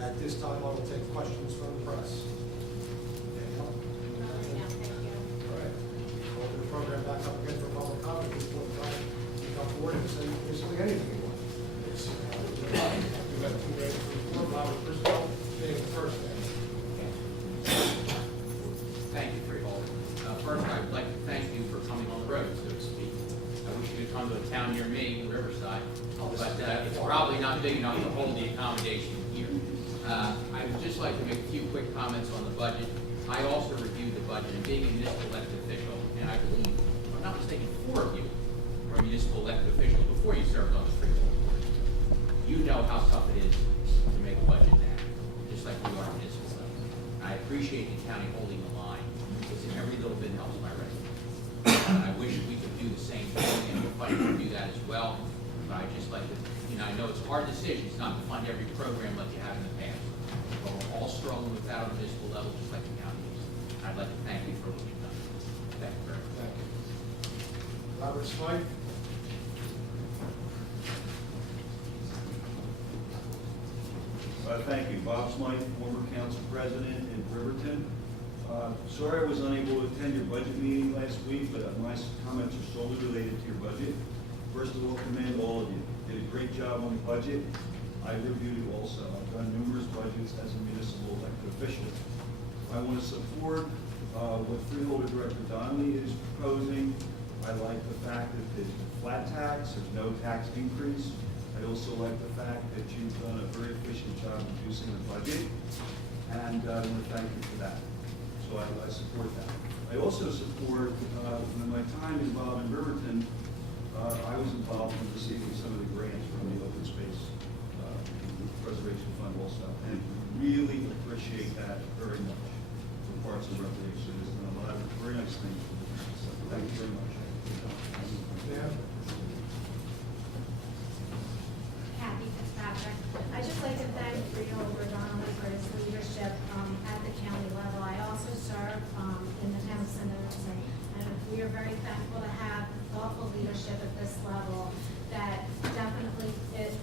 At this time, I will take questions from the press. Danielle? All right. We'll open the program back up again for public comment. This point in time, you come forward and say basically anything you want. It's, we have 2 days for the floor. Robert Griswold, being the first thing. Thank you, Freeholder. First, I would like to thank you for coming on the road, so to speak. I wish you could come to a town near me, in Riverside, but it's probably not big enough to hold the accommodation here. I would just like to make a few quick comments on the budget. I also reviewed the budget, and being a municipal elected official, and I believe, if I'm not mistaken, 4 of you are municipal elected officials before you served on the Freeholder board. You know how tough it is to make a budget now, just like we are municipal level. I appreciate the county holding the line, because every little bit helps my residents. I wish we could do the same thing, and we're fighting to do that as well. But I just like to, I know it's hard decisions not to fund every program like you have in the past. But we're all struggling with that on the municipal level, just like the county is. I'd like to thank you for what you've done. Thank you very much. Thank you. Robert Smythe? Thank you. Bob Smythe, former council president in Riverton. Sorry I was unable to attend your budget meeting last week, but my comments are solely related to your budget. First of all, commend all of you. Did a great job on the budget. I reviewed it also. I've done numerous budgets as a municipal elected official. I want to support what Freeholder Director Donnelly is proposing. I like the fact that there's flat tax, there's no tax increase. I also like the fact that you've done a very efficient job reducing the budget, and I want to thank you for that. So I support that. I also support, when my time involved in Riverton, I was involved in receiving some of the grants from the Open Space Preservation Fund also, and really appreciate that very much from Parks and Recreation. It's done a lot of very nice things for the so thank you very much. Yeah. project. I'd just like to thank Freeholder Donald for his leadership at the county level. I also serve in the town of Centerton, and we are very thankful to have thoughtful leadership at this level that definitely is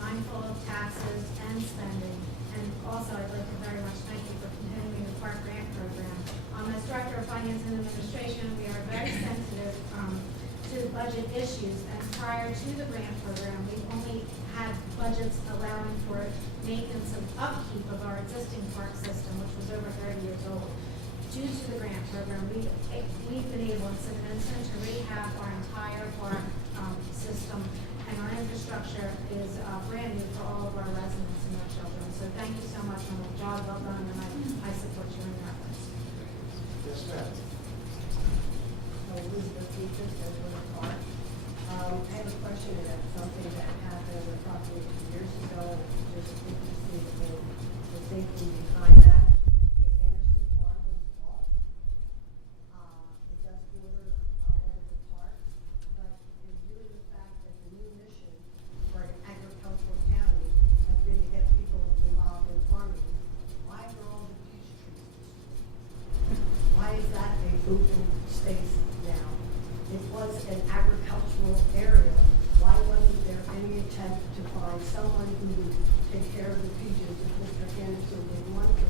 mindful of taxes and spending. And also, I'd like to very much thank you for continuing the park grant program. As Director of Finance and Administration, we are very sensitive to budget issues, and prior to the grant program, we only had budgets allowing for maintenance and upkeep of our existing park system, which was over 30 years old. Due to the grant program, we've been able in St. Vincent to rehab our entire park system, and our infrastructure is brand new for all of our residents and our children. So thank you so much on the job well done, and I support you in your efforts. Yes, ma'am. Elizabeth Peters, Edgewater Park. I have a question about something that happened approximately 2 years ago. Just interested in the thinking behind that. The Anderson Farm was bought. It does border one of the parks, but it's really the fact that the new mission for an agricultural county has been to get people involved in farming. Why are all the peach trees destroyed? Why is that a open space now? It was an agricultural area. Why wasn't there any attempt to find someone who would take care of the peaches if Mr. Anderson didn't want to?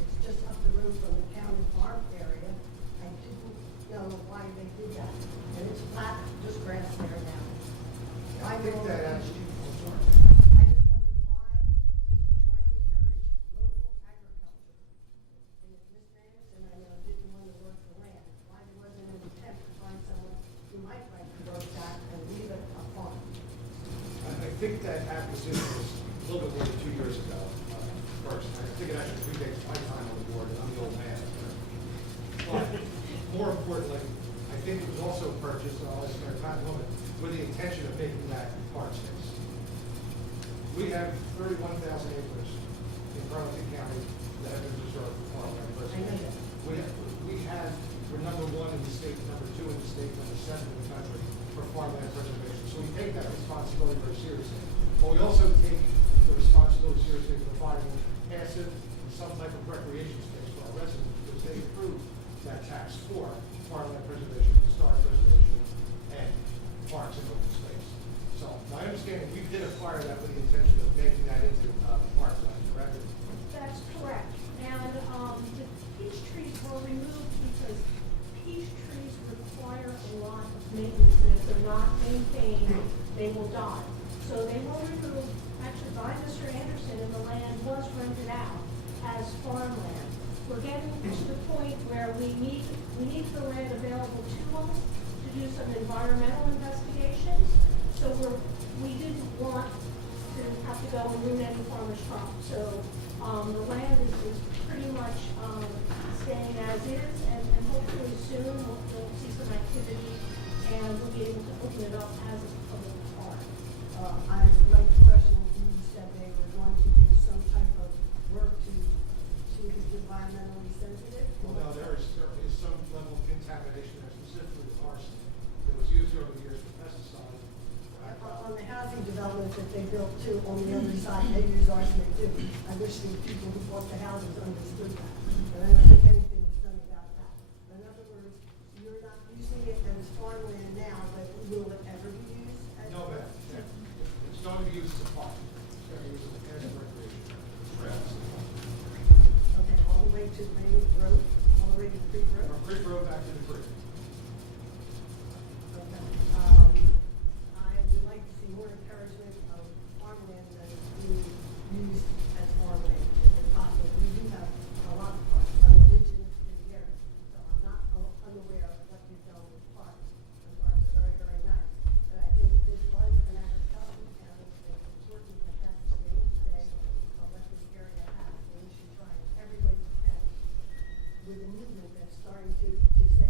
It's just up the road from the county farm area, and people know why they did that. And it's flat, just grass there now. I think that actually, I just wondered why, since we're trying to encourage local agriculture, and if Mr. Anderson, I know, didn't want to work the land, why there wasn't an attempt to find someone who might like to work that and leave it a farm? I think that acquisition was a little bit more than 2 years ago, first. I think it actually predates my time on the board, and I'm the old man. But more importantly, I think it was also purchased, I'll ask my time limit, with the intention of making that park space. We have 31,000 acres in Burlington County that have been reserved for farmland preservation. We're number 1 in the state, number 2 in the state, number 7 in the country for farmland preservation. So we take that responsibility very seriously. But we also take the responsibility seriously for providing passive and some type of recreation space for our residents, because they approved that tax for farmland preservation, historic preservation, and parks and open space. So my understanding, we did acquire that with the intention of making that into parkland, correct? That's correct. And the peach trees were removed because peach trees require a lot of maintenance, and if they're not maintained, they will die. So they were removed actually by Mr. Anderson, and the land was rented out as farmland. We're getting to the point where we need the land available to us to do some environmental investigations. So we didn't want to have to go and ruin any farmer's crop. So the land is pretty much staying as is, and hopefully soon we'll see some activity and we'll be able to open it up as a public park. I'd like to question, you said they were going to do some type of work to see if it's environmentally sensitive? Well, no, there is some level of contamination there, specifically with arsenic. It was used over the years for pesticides. On the housing development that they built too, on the other side, they use arsenic too. I wish the people who bought the houses understood that, but I don't think anything was done about that. In other words, you're not using it as farmland now, but will it ever be used as? No, ma'am. It's going to be used as a park. It's going to be used as a recreation trails. Okay, all the way to Main Road, all the way to Creek Road? From Creek Road back to the creek. Okay. I would like to see more encouragement of farmland that is being used as farmland, if possible. We do have a lot of parks. I'm indigenous to the area, so I'm not unaware of what you've done with parks. And parks are very, very nice. But I think this was an agricultural town, and it's important that that's the mainstay of what this area has. And we should try every way we can with a movement that's starting to say,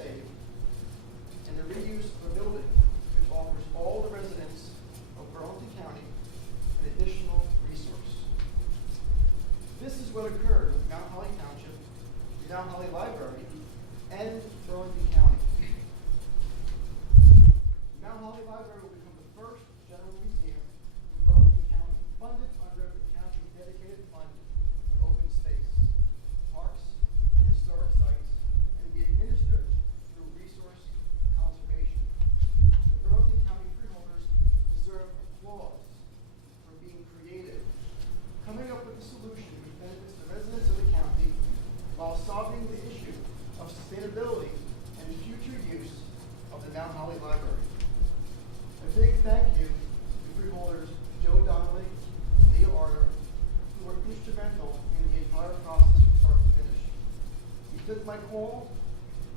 save and the reuse of a building which offers all the residents of Burlington County an additional resource. This is what occurred with Mount Holly Township, the Mount Holly Library, and Burlington County. The Mount Holly Library will become the first general museum in Burlington County, funded under the county's dedicated fund for open space, parks, and historic sites, and be administered through resource conservation. The Burlington County freeholders deserve applause for being creative, coming up with a solution that benefits the residents of the county while solving the issue of sustainability and the future use of the Mount Holly Library. A big thank you to freeholders Joe Donnelly and Leah Arter, who were instrumental in the entire process from start to finish. You took my call,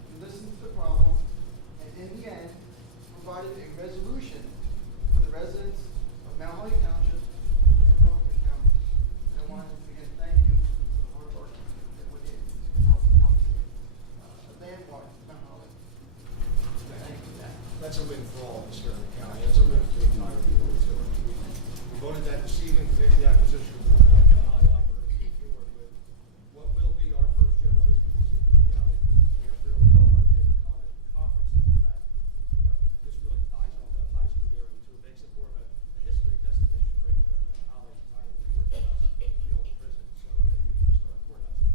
you listened to the problem, and in the end, provided a resolution for the residents of Mount Holly Township and Burlington County. And I want to again thank you for the hard work that went in to help a landmark in Mount Holly. Thank you for that. That's a win for all of us here in the county. That's a win for the entire people too. We voted that this evening to make the acquisition of the Holly Library and move forward with what will be our first general history museum in the county. We have Freeholder Belmar did a conference that in fact, this really ties off that high school area too. It makes it more of a history destination right there in Holly, tying into the courthouse, the old prison, so and the historic courthouse.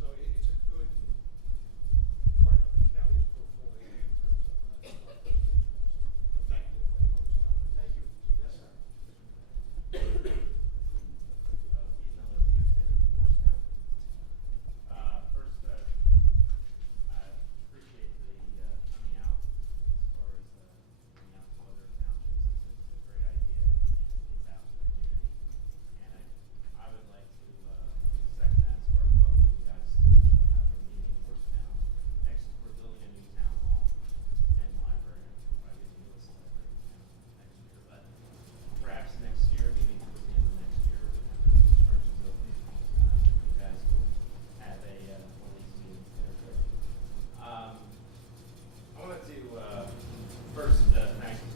So it's a good part of the county's portfolio in terms of historic preservation also. But thank you. Thank you. Yes, sir. First, I appreciate the coming out as far as coming out to other townships. It's a great idea and it's out to the community. And I would like to second that as far as well. You guys have a meeting in Horstown. Next, we're building a new town hall and library, probably the newest library in town next year. But perhaps next year, maybe towards the end of next year, when the construction's open, you guys will have one of these meetings there. I wanted to first thank the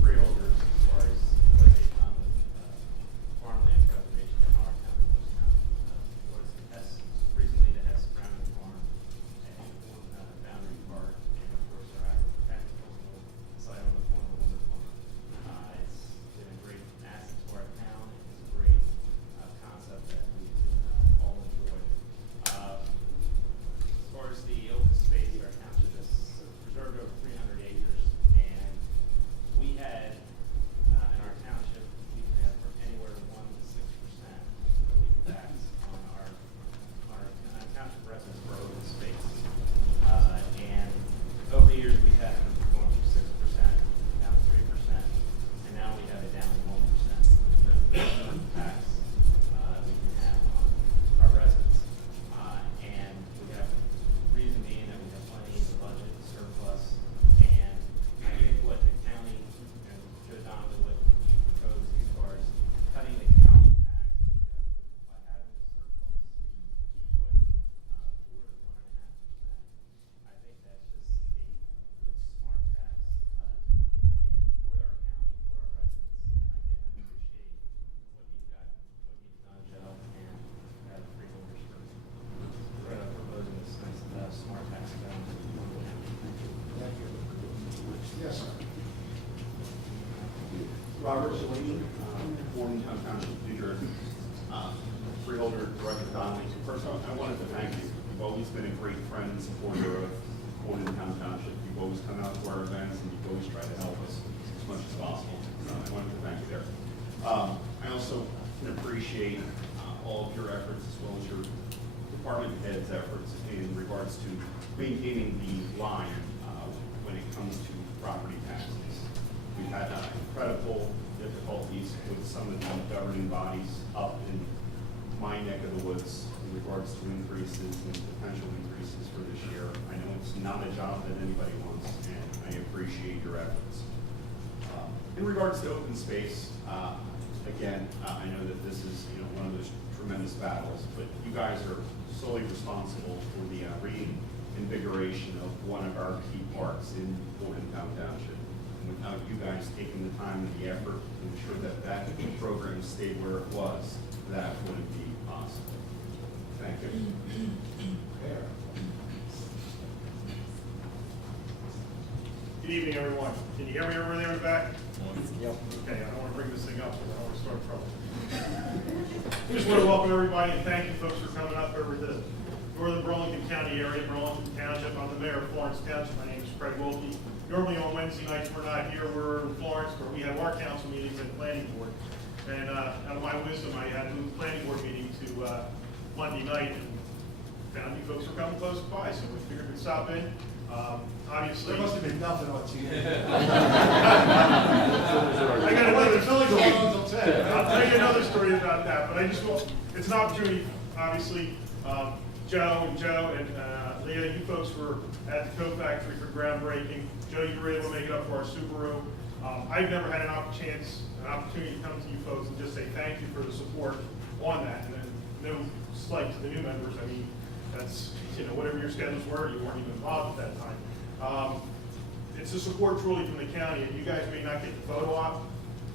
freeholders as far as what they've done with farmland preservation in our town and most towns. Of course, recently the Hess Browning Farm and Boundary Park, and of course our agricultural site on the corner of Wonder Farm. It's been a great asset to our town. It's a great concept that we can all enjoy. As far as the open space, our township is preserved over 300 acres, and we had in our township we can have from anywhere to 1 to 6% tax on our township residents for open space. And over the years we've had them going from 6% down to 3%, and now we have it down to 1%. The minimum tax we can have on our residents. And we have reason being that we have plenty in the budget surplus, and I think what the county and Joe Donovan what he proposed as far as cutting the county tax, we have by having the surplus going 4 to 1.5%. I think that's just a good smart tax cut and for our county, for our residents. And again, I appreciate what you've done, Joe, and freeholders for proposing this nice smart tax cut. Thank you. Yes, sir. Robert Delaney, Warrentown Township, New Jersey. Freeholder Director Donnelly. First, I wanted to thank you. You've always been a great friend and supporter of Warrentown Township. You've always come out to our events and you've always tried to help us as much as possible. I wanted to thank you there. I also can appreciate all of your efforts as well as your department head's efforts in regards to maintaining the line when it comes to property taxes. We've had incredible difficulties with some of the governing bodies up in my neck of the woods in regards to increases and potential increases for this year. I know it's not a job that anybody wants, and I appreciate your efforts. In regards to open space, again, I know that this is one of those tremendous battles, but you guys are solely responsible for the invigoration of one of our key parks in Bordentown Township. And without you guys taking the time and the effort to ensure that that program stayed where it was, that wouldn't be possible. Thank you. Good evening, everyone. Can you hear me over there in the back? Yep. Okay, I don't want to bring this thing up because I don't want to start trouble. I just want to welcome everybody and thank you folks for coming up over to the northern Burlington County area, Burlington Township. I'm the mayor of Florence Township. My name is Craig Wilkie. Normally on Wednesday nights, we're not here. We're in Florence, where we have our council meetings at the planning board. And out of my wisdom, I had to move the planning board meeting to Monday night, and found you folks were coming close by, so we figured we'd stop in. Obviously, There must have been nothing on TV. I got another. It's only going on until 10. I'll tell you another story about that, but I just want, it's an opportunity, obviously, Joe and Leah, you folks were at the Coke Factory for groundbreaking. Joe, you were able to make it up for our Subaru. I've never had an opportunity to come to you folks and just say thank you for the support on that. And then, no slight to the new members, I mean, that's, you know, whatever your schedules were, you weren't even involved at that time. It's a support truly from the county, and you guys may not get the photo op,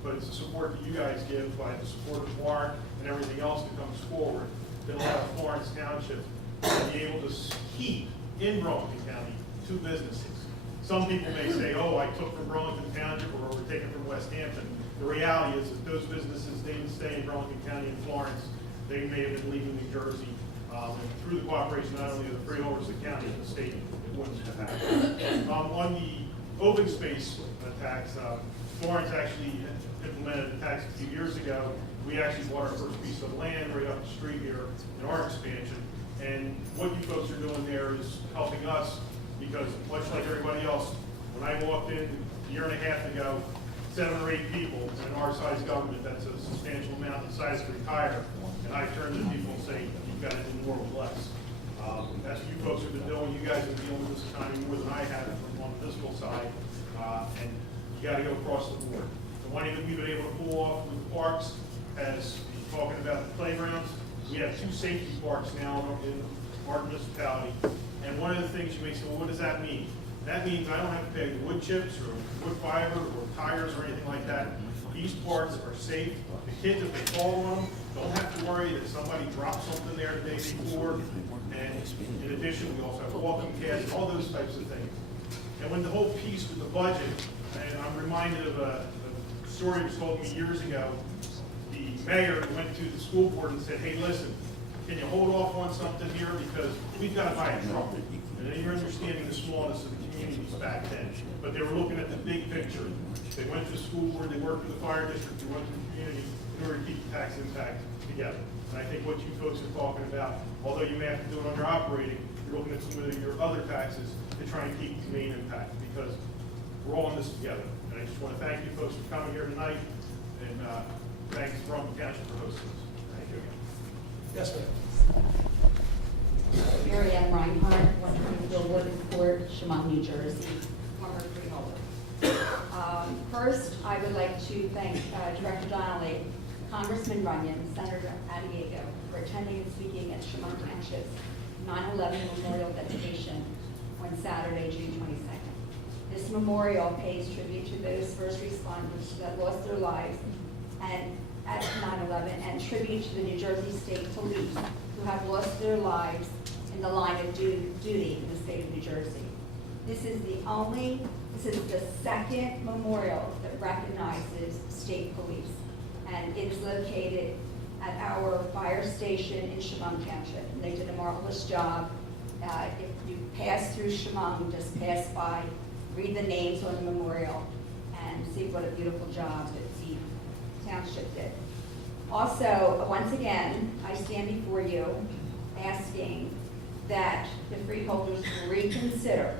but it's a support that you guys give by the support of Warren and everything else that comes forward that allows Florence Township to be able to keep in Burlington County 2 businesses. Some people may say, oh, I took from Burlington Township or we're taking from West Hampton. The reality is that those businesses didn't stay in Burlington County and Florence. They may have been leaving New Jersey. And through the cooperation not only of the freeholders, the county, and the state, it wouldn't have happened. On the open space tax, Florence actually implemented a tax a few years ago. We actually bought our first piece of land right up the street here in our expansion. And what you folks are doing there is helping us, because much like everybody else, when I walked in a year and a half ago, 7 or 8 people in our size government, that's a substantial amount, decided to retire. And I turn to people and say, you've got to do more with less. That's what you folks have been doing. You guys have been dealing with this economy more than I have on the fiscal side. And you got to go across the board. The money that we've been able to pull off with the parks, as talking about the playgrounds, we have 2 safety parks now in our municipality. And one of the things you may say, well, what does that mean? That means I don't have to pay the wood chips or wood fiber or tires or anything like that. These parks are safe. The kids, if they fall on them, don't have to worry that somebody dropped something there the day before. And in addition, we also have walking paths, all those types of things. And when the whole piece with the budget, and I'm reminded of a story that was told me years ago, the mayor went to the school board and said, hey, listen, can you hold off on something here because we've got to buy a truck. And then you're understanding the smallness of the communities back then. But they were looking at the big picture. They went to the school board, they worked with the fire district, they went to the community in order to keep the tax impact together. And I think what you folks are talking about, although you may have to do it under operating, you're looking at some of your other taxes to try and keep the main impact because we're all in this together. And I just want to thank you folks for coming here tonight, and thanks Burlington Township for hosting us. Thank you again. Yes, ma'am. Mary Ann Reinhardt, 100 Woodland Court, Chemung, New Jersey, former freeholder. First, I would like to thank Director Donnelly, Congressman Runyon, Senator Adiego for attending and speaking at Chemung Township's 9/11 Memorial Dedication on Saturday, June 22nd. This memorial pays tribute to those first responders that lost their lives and at 9/11, and tribute to the New Jersey State Police who have lost their lives in the line of duty in the state of New Jersey. This is the second memorial that recognizes state police, and it is located at our fire station in Chemung Township. And they did a marvelous job. If you pass through Chemung, just pass by, read the names on the memorial, and see what a beautiful job that the township did. Also, once again, I stand before you asking that the freeholders reconsider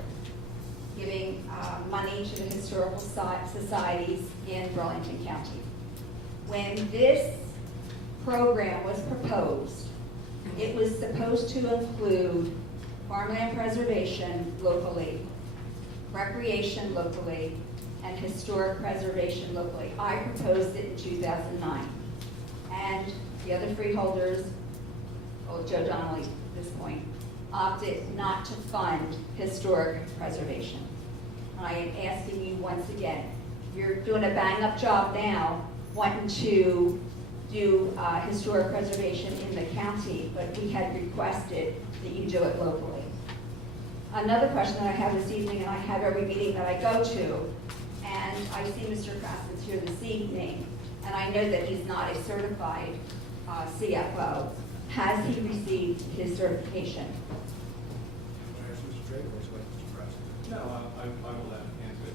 giving money to the historical societies in Burlington County. When this program was proposed, it was supposed to include farmland preservation locally, recreation locally, and historic preservation locally. I proposed it in 2009. And the other freeholders, well, Joe Donnelly at this point, opted not to fund historic preservation. I am asking you once again, you're doing a bang-up job now, wanting to do historic preservation in the county, but we had requested that you do it locally. Another question that I have this evening, and I have every meeting that I go to, and I see Mr. Crassus here this evening, and I know that he's not a certified CFO. Has he received his certification? No, I will answer it.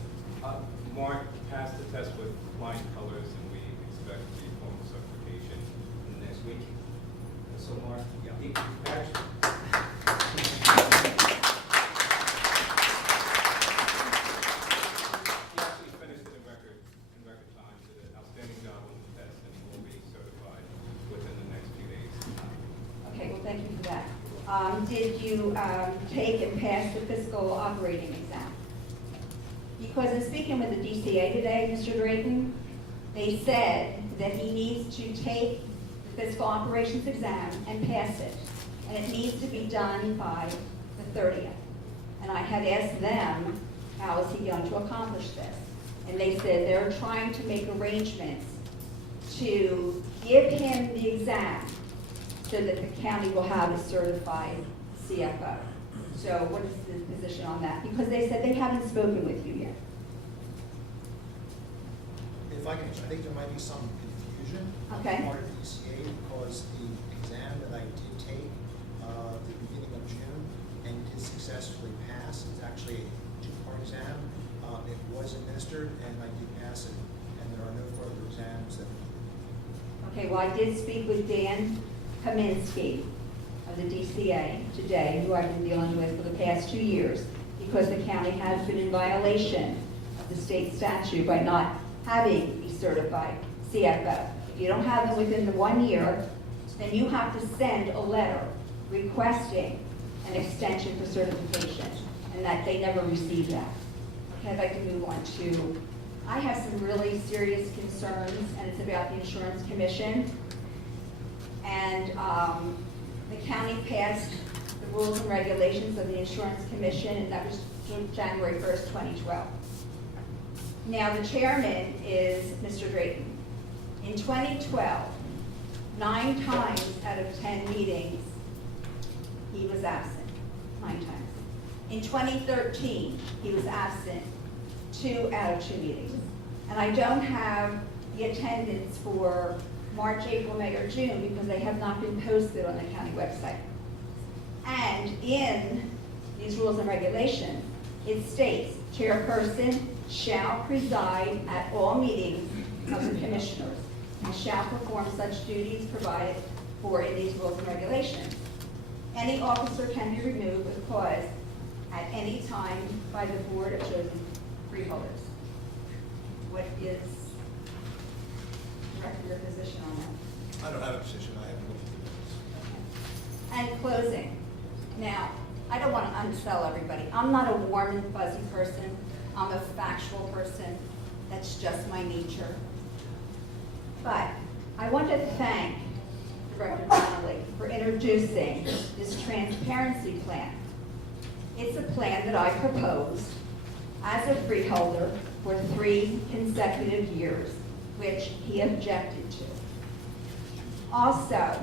Mark passed the test with flying colors, and we expect the formal certification next week. So Mark, he actually. He actually finished it in record time, did an outstanding job on the test, and he will be certified within the next few days. Okay, well, thank you for that. Did you take and pass the fiscal operating exam? Because in speaking with the DCA today, Mr. Drayton, they said that he needs to take the fiscal operations exam and pass it. And it needs to be done by the 30th. And I had asked them, how is he going to accomplish this? And they said they're trying to make arrangements to give him the exam so that the county will have a certified CFO. So what is the position on that? Because they said they haven't spoken with you yet. If I can, I think there might be some confusion on the Okay. part of the DCA because the exam that I did take the beginning of June and did successfully pass, it's actually a two-part exam. It was administered and I did pass it, and there are no further exams that. Okay, well, I did speak with Dan Kaminsky of the DCA today, who I've been dealing with for the past 2 years, because the county has been in violation of the state statute by not having a certified CFO. If you don't have them within the 1 year, then you have to send a letter requesting an extension for certification, and that they never received that. Okay, I'd like to move on to, I have some really serious concerns, and it's about the insurance commission. And the county passed the rules and regulations of the insurance commission, and that was January 1st, 2012. Now, the chairman is Mr. Drayton. In 2012, 9 times out of 10 meetings, he was absent, 9 times. In 2013, he was absent 2 out of 2 meetings. And I don't have the attendance for March, April, May, or June because they have not been posted on the county website. And in these rules and regulations, it states, chairperson shall preside at all meetings of the commissioners and shall perform such duties provided for in these rules and regulations. Any officer can be removed with cause at any time by the board of chosen freeholders. What is your position on that? I don't have a position, I haven't looked at And closing. Now, I don't want to unsell everybody. I'm not a warm and fuzzy person. I'm a factual person. That's just my nature. But I want to thank Director Donnelly for introducing this transparency plan. It's a plan that I proposed as a freeholder for 3 consecutive years, which he objected to. Also,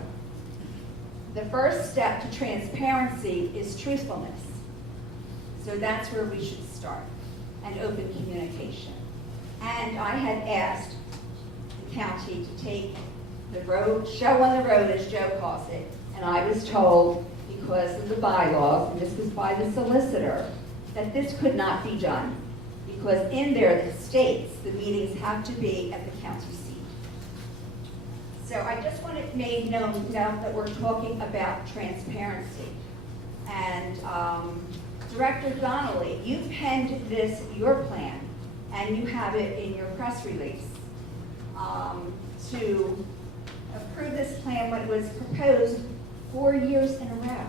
the first step to transparency is truthfulness. So that's where we should start, and open communication. And I had asked the county to take the road, show on the road, as Joe calls it, and I was told, because of the bylaws, and this was by the solicitor, that this could not be done, because in there it states the meetings have to be at the county seat. So I just want it made known now that we're talking about transparency. And Director Donnelly, you penned this, your plan, and you have it in your press release to approve this plan when it was proposed 4 years in a row,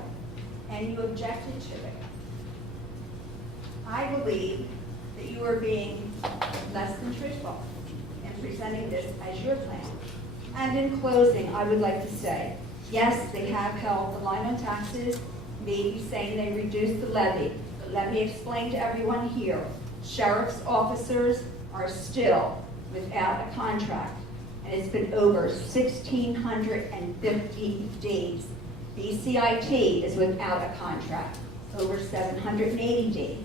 and you objected to it. I believe that you are being less than truthful in presenting this as your plan. And in closing, I would like to say, yes, they have held the line on taxes me saying they reduced the levy. But let me explain to everyone here. Sheriff's officers are still without a contract, and it's been over 1,650 days. BCIT is without a contract, over 780 days.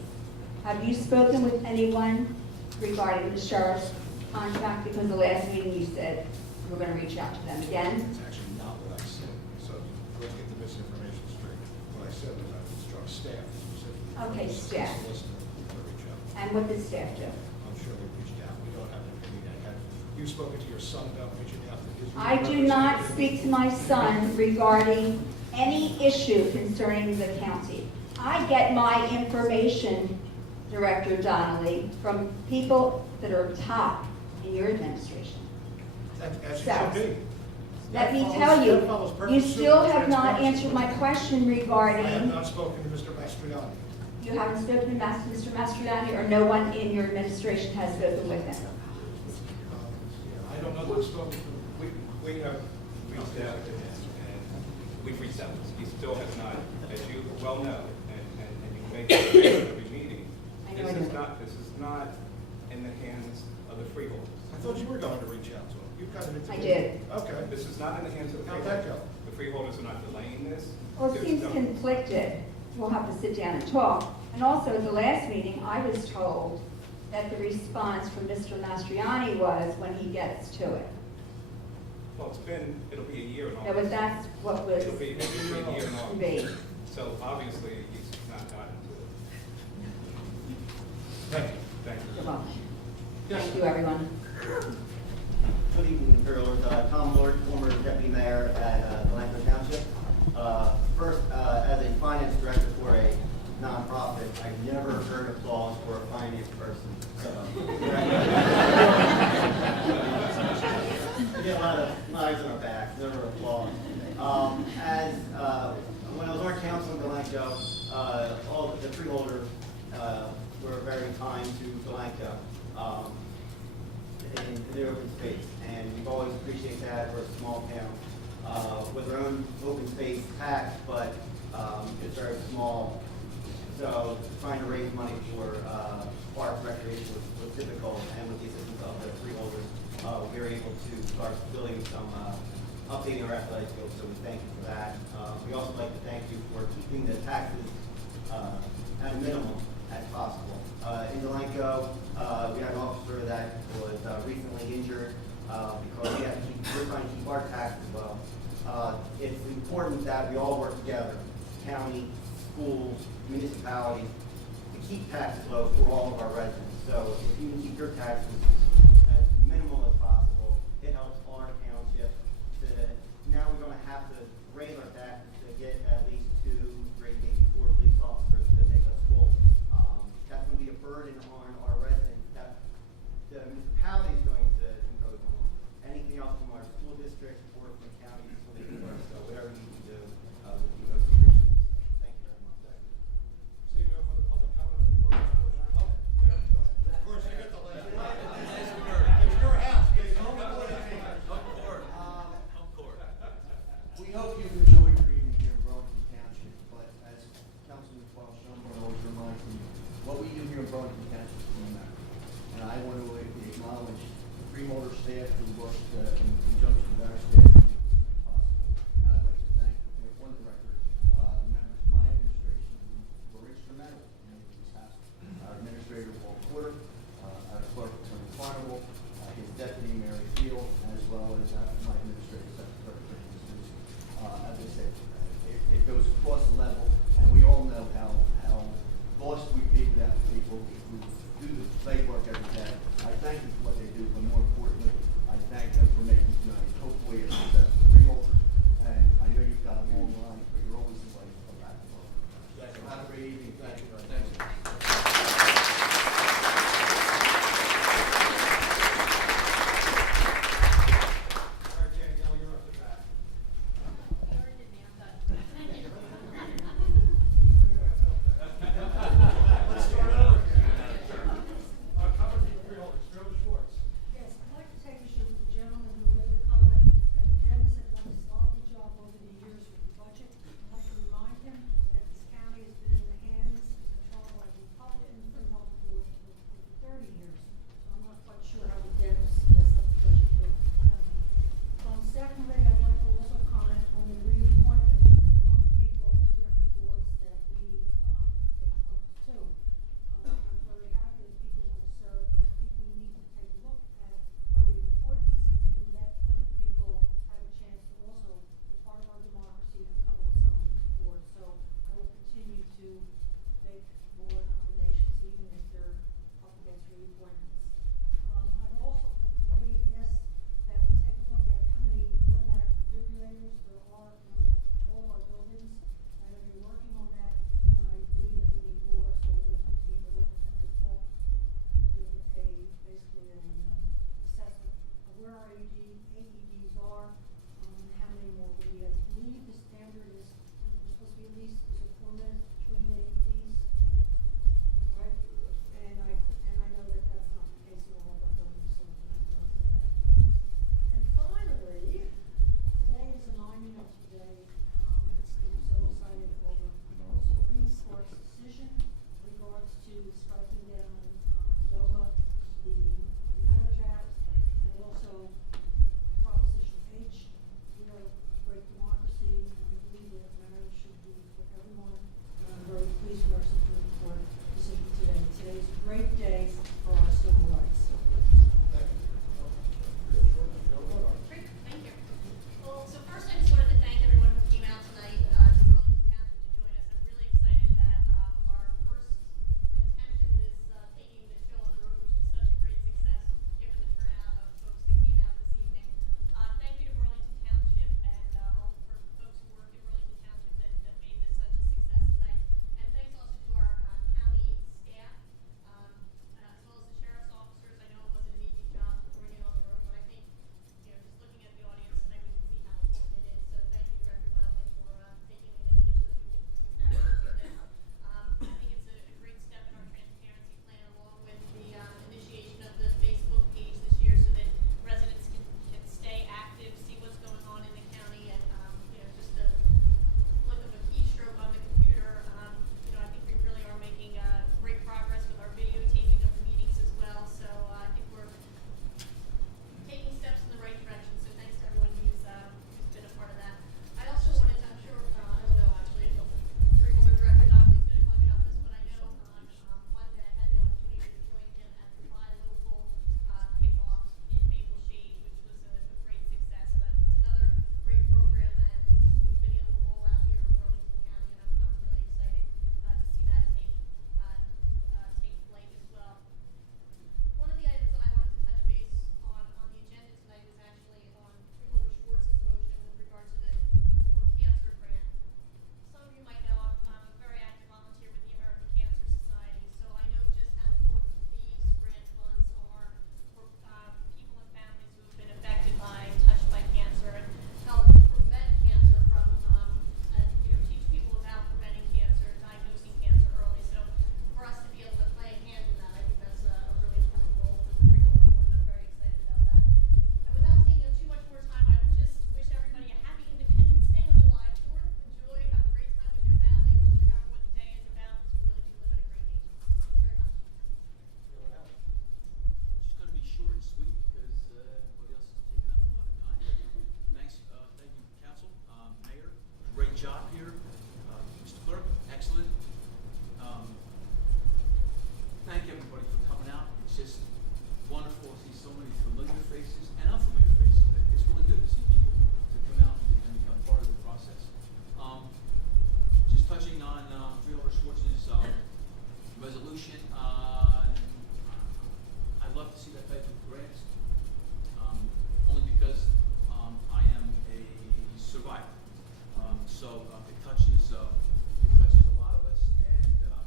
Have you spoken with anyone regarding the sheriff's contract? Because the last meeting you said you were going to reach out to them again. It's actually not what I said, so let's get the misinformation straight. What I said was I would instruct staff specifically. Okay, staff. Solicitor to reach out. And what did staff do? I'm sure they reached out. We don't have anything that have, you've spoken to your son about reaching out to his. I do not speak to my son regarding any issue concerning the county. I get my information, Director Donnelly, from people that are top in your administration. As it So, should be. let me That tell follows you, perfect you civil still have not transparency. answered my question I have regarding, not spoken to Mr. Mastriani. you haven't spoken to Mr. Mastriani, or no one in your administration has spoken with him? I don't know that I've spoken to him. We have reached out to him, and we've reached out. He still has not, as you well know, and you make it clear at every meeting, I know I this is know. not in the hands of the freeholders. I thought you were going to reach out to him. You kind of I intimated. did. Okay. This is not in the hands of the How'd freeholders. that go? The freeholders are not delaying this. Well, it There's seems no- conflicted. We'll have to sit down and talk. And also, at the last meeting, I was told that the response from Mr. Mastriani was when he gets to it. Well, it'll be a year and all. That was, that's what was It'll be a year and all. to be. So obviously, he's not gotten to it. Thank you. Thank you. You're welcome. Thank you, everyone. Good evening, Burlington. Tom Lord, former deputy mayor at Burlington Township. First, as a finance director for a nonprofit, I've never heard applause for a finance person. So, we get a lot of knives in our backs, never applause. When I was on council in Burlington, all the freeholders were very kind to Burlington. In their open space, and we've always appreciated that for a small town. With our own open space tax, but it's very small, so trying to raise money for park recreation was difficult, and with the assistance of the freeholders, we were able to start building some, updating our athletic field, so we thank you for that. We also like to thank you for keeping the taxes at a minimum as possible. In Delanco, we had an officer that was recently injured because we're trying to keep our taxes low. It's important that we all work together, county, schools, municipalities, to keep taxes low for all of our residents. So if you can keep your taxes as minimal as possible, it helps our township. Now we're going to have to raise our taxes to get at least 2, 3, maybe 4 police officers to make us full. That's going to be a burden on our residents that the municipality is going to impose on them. Anything else from our school district or from the county is going to be first. So whatever you can do would be most appreciated. Thank you very much. Seeing no further public comment, the floor is yours. Of course, you get the last word. It's your house. today. I'm so excited over the Supreme Court's decision in regards to striking down DOMA, the Marriage Act, and also Proposition H. We are a great democracy, and we believe that marriage should be for everyone. And I'm very pleased with our Supreme Court decision today. Today is a great day for our civil rights. Great, thank you. Well, so first I just wanted to thank everyone who came out tonight to Burlington Township to join us. I'm really excited that our first attempt at this, taking the show on the road, which is such a great success, given the turnout of folks that came out this evening. Thank you to Burlington Township and all the folks who work in Burlington Township that made this such a success tonight. And thanks also to our county staff, as well as the sheriff's officers. I know it wasn't an easy job before we get on the road, but I think, just looking at the audience tonight, we can see how important it is. So thank you, Director Donnelly, for taking the initiative so that we can actually do this. I think it's a great step in our transparency plan, along with the initiation of the Facebook page this year, so that residents can stay active, see what's going on in the county, and just a flick of a keystroke on the computer. I think we really are making great progress with our videotaping of the meetings as well. So I think we're taking steps in the right direction. So thanks to everyone who's been a part of that. I also wanted to, I'm sure, I don't know actually if Freeholder Director Donnelly's going to talk about this, but I know on Monday I had the opportunity to join him at the Buy Local kickoff in Maple Shade, which was a great success. And it's another great program that we've been able to roll out here in Burlington County, and I'm really excited to see that take flight as well. One of the items that I wanted to touch base on the agenda tonight was actually on Freeholder Schwartz's motion with regard to the Cooper Cancer Grant. Some of you might know I'm a very active volunteer with the American Cancer Society, so I know just how important these grant funds are for people and families who have been affected by, touched by cancer, and help prevent cancer from, and teach people about preventing cancer, diagnosing cancer early. So for us to be able to play a hand in that, I think that's a really important role for the Freeholder Board, and I'm very excited about that. And without taking up too much more time, I would just wish everybody a happy Independence Day on July 4th. Enjoy, have a great time with your families. Let's remember what the day is about, because we really do live in a great nation. Thanks very much. It's going to be short and sweet because everybody else is taking up a lot of time. Thanks, thank you, Council, Mayor. Great job here. Mr. Clerk, excellent. Thank everybody for coming out. It's just wonderful to see so many familiar faces and unfamiliar faces. It's really good to see people to come out and become part of the process. Just touching on Freeholder Schwartz's resolution. I'd love to see that type of grants, only because I am a survivor. So it touches a lot of us, and I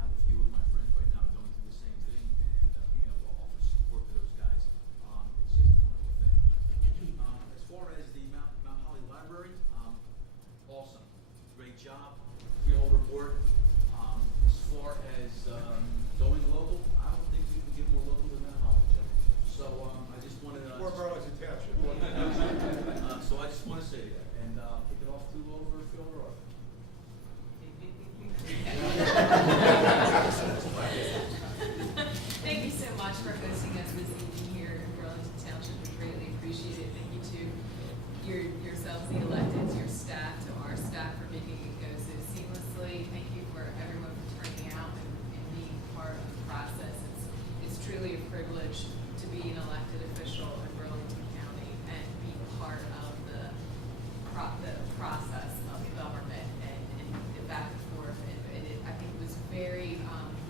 have a few of my friends right now going through the same thing, and being able to offer support to those guys, it's just a wonderful thing. As far as the Mount Holly Library, awesome, great job, Freeholder Board. As far as going local, I don't think we can get more local than Mount Holly, Joe. So I just wanted to. Or Burlington Township. So I just want to say that, and kick it off to over Freeholder Arthur. Thank you so much for hosting us this evening here in Burlington Township. We greatly appreciate it. Thank you to yourselves, the electeds, your staff, to our staff for making it go so seamlessly. Thank you for everyone for turning out and being part of the process. It's truly a privilege to be an elected official in Burlington County and be part of the process of government and the back and forth. And I think it was very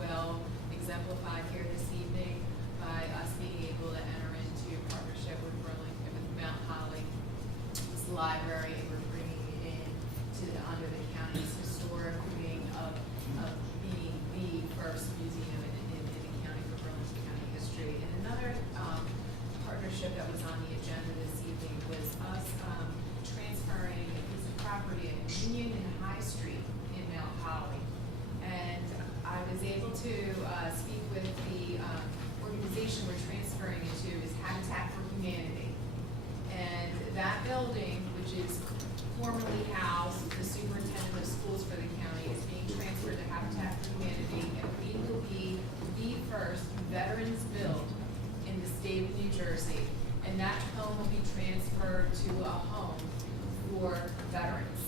well exemplified here this evening by us being able to enter into a partnership with Burlington, with Mount Holly Library, and we're bringing it in under the county's historic wing of being the first museum in the county for Burlington County history. And another partnership that was on the agenda this evening was us transferring a piece of property at Union and High Street in Mount Holly. And I was able to speak with the organization we're transferring it to is Habitat for Humanity. And that building, which is formerly housed the superintendent of schools for the county, is being transferred to Habitat for Humanity, and we will be the first veterans build in the state of New Jersey. And that home will be transferred to a home for veterans.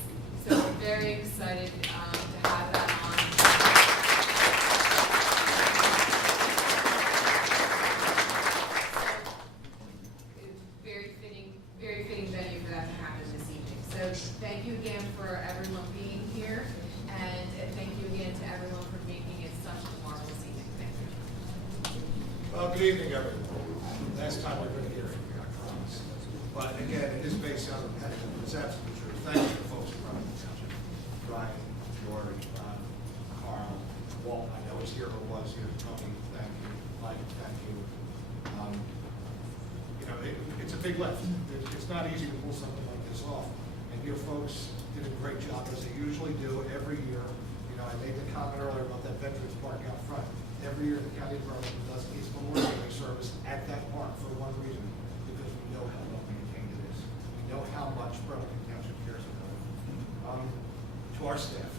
So we're very excited to have that on. Very fitting venue for that to happen this evening. So thank you again for everyone being here, and thank you again to everyone for making it such a marvelous evening. Thank you. Well, good evening, everyone. Last time we're going to hear from you, I promise. But again, it is based on repetitive, but it's absolutely true. Thank you to folks who run the township. Brian, George, Carl, Walt, I know he's here or was here. Tony, thank you. Mike, thank you. You know, it's a big lift. It's not easy to pull something like this off. And your folks did a great job, as they usually do every year. You know, I made the comment earlier about that Veterans Park out front. Every year, the county of Burlington does its Memorial Day service at that park for one reason, because we know how well maintained it is. We know how much Burlington Township cares about it. To our staff,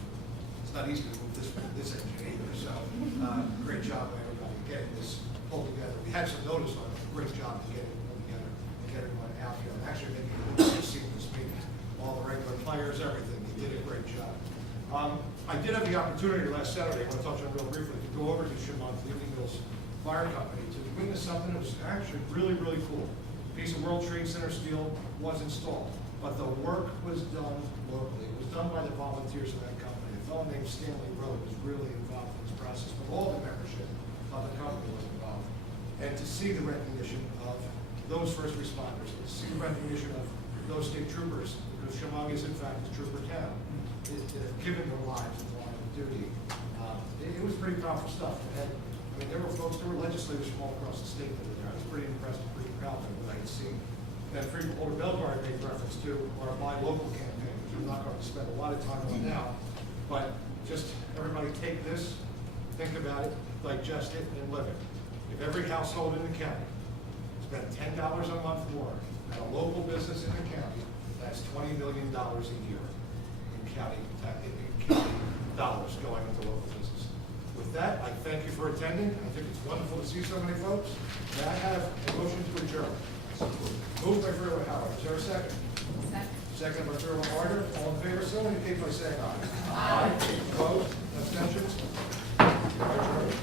it's not easy to move this engine either, so great job by everybody getting this pulled together. We had some notice on it, great job to get it pulled together and get everyone out here. And actually making it look like seamless meeting. All the regular players, everything, you did a great job. I did have the opportunity last Saturday, I want to touch on real briefly, to go over to Chemont, the Union Mills Fire Company, to witness something that was actually really, really cool. A piece of World Trade Center steel was installed, but the work was done locally. It was done by the volunteers of that company. A fellow named Stanley Rowe was really involved in this process, but all the membership of the company was involved. And to see the recognition of those first responders, to see the recognition of those state troopers, because Chemont is in fact a trooper town, given their lives in the line of duty. It was pretty powerful stuff. I mean, there were legislators from all across the state that were there. I was pretty impressed and pretty proud of what I had seen. And Freeholder Belvoir made reference to our Buy Local campaign, which I'm not going to spend a lot of time on now, but just everybody take this, think about it, digest it, and live it. If every household in the county spent $10 a month more at a local business in the county, that's $20 million a year in county dollars going into local business. With that, I thank you for attending. I think it's wonderful to see so many folks. May I have a motion to adjourn? Moved by Freeholder Howard. Is there a second? Second by Freeholder Harder. All in favor, so indicate by saying aye. Aye. Opposed? Abstentions? Adjourned.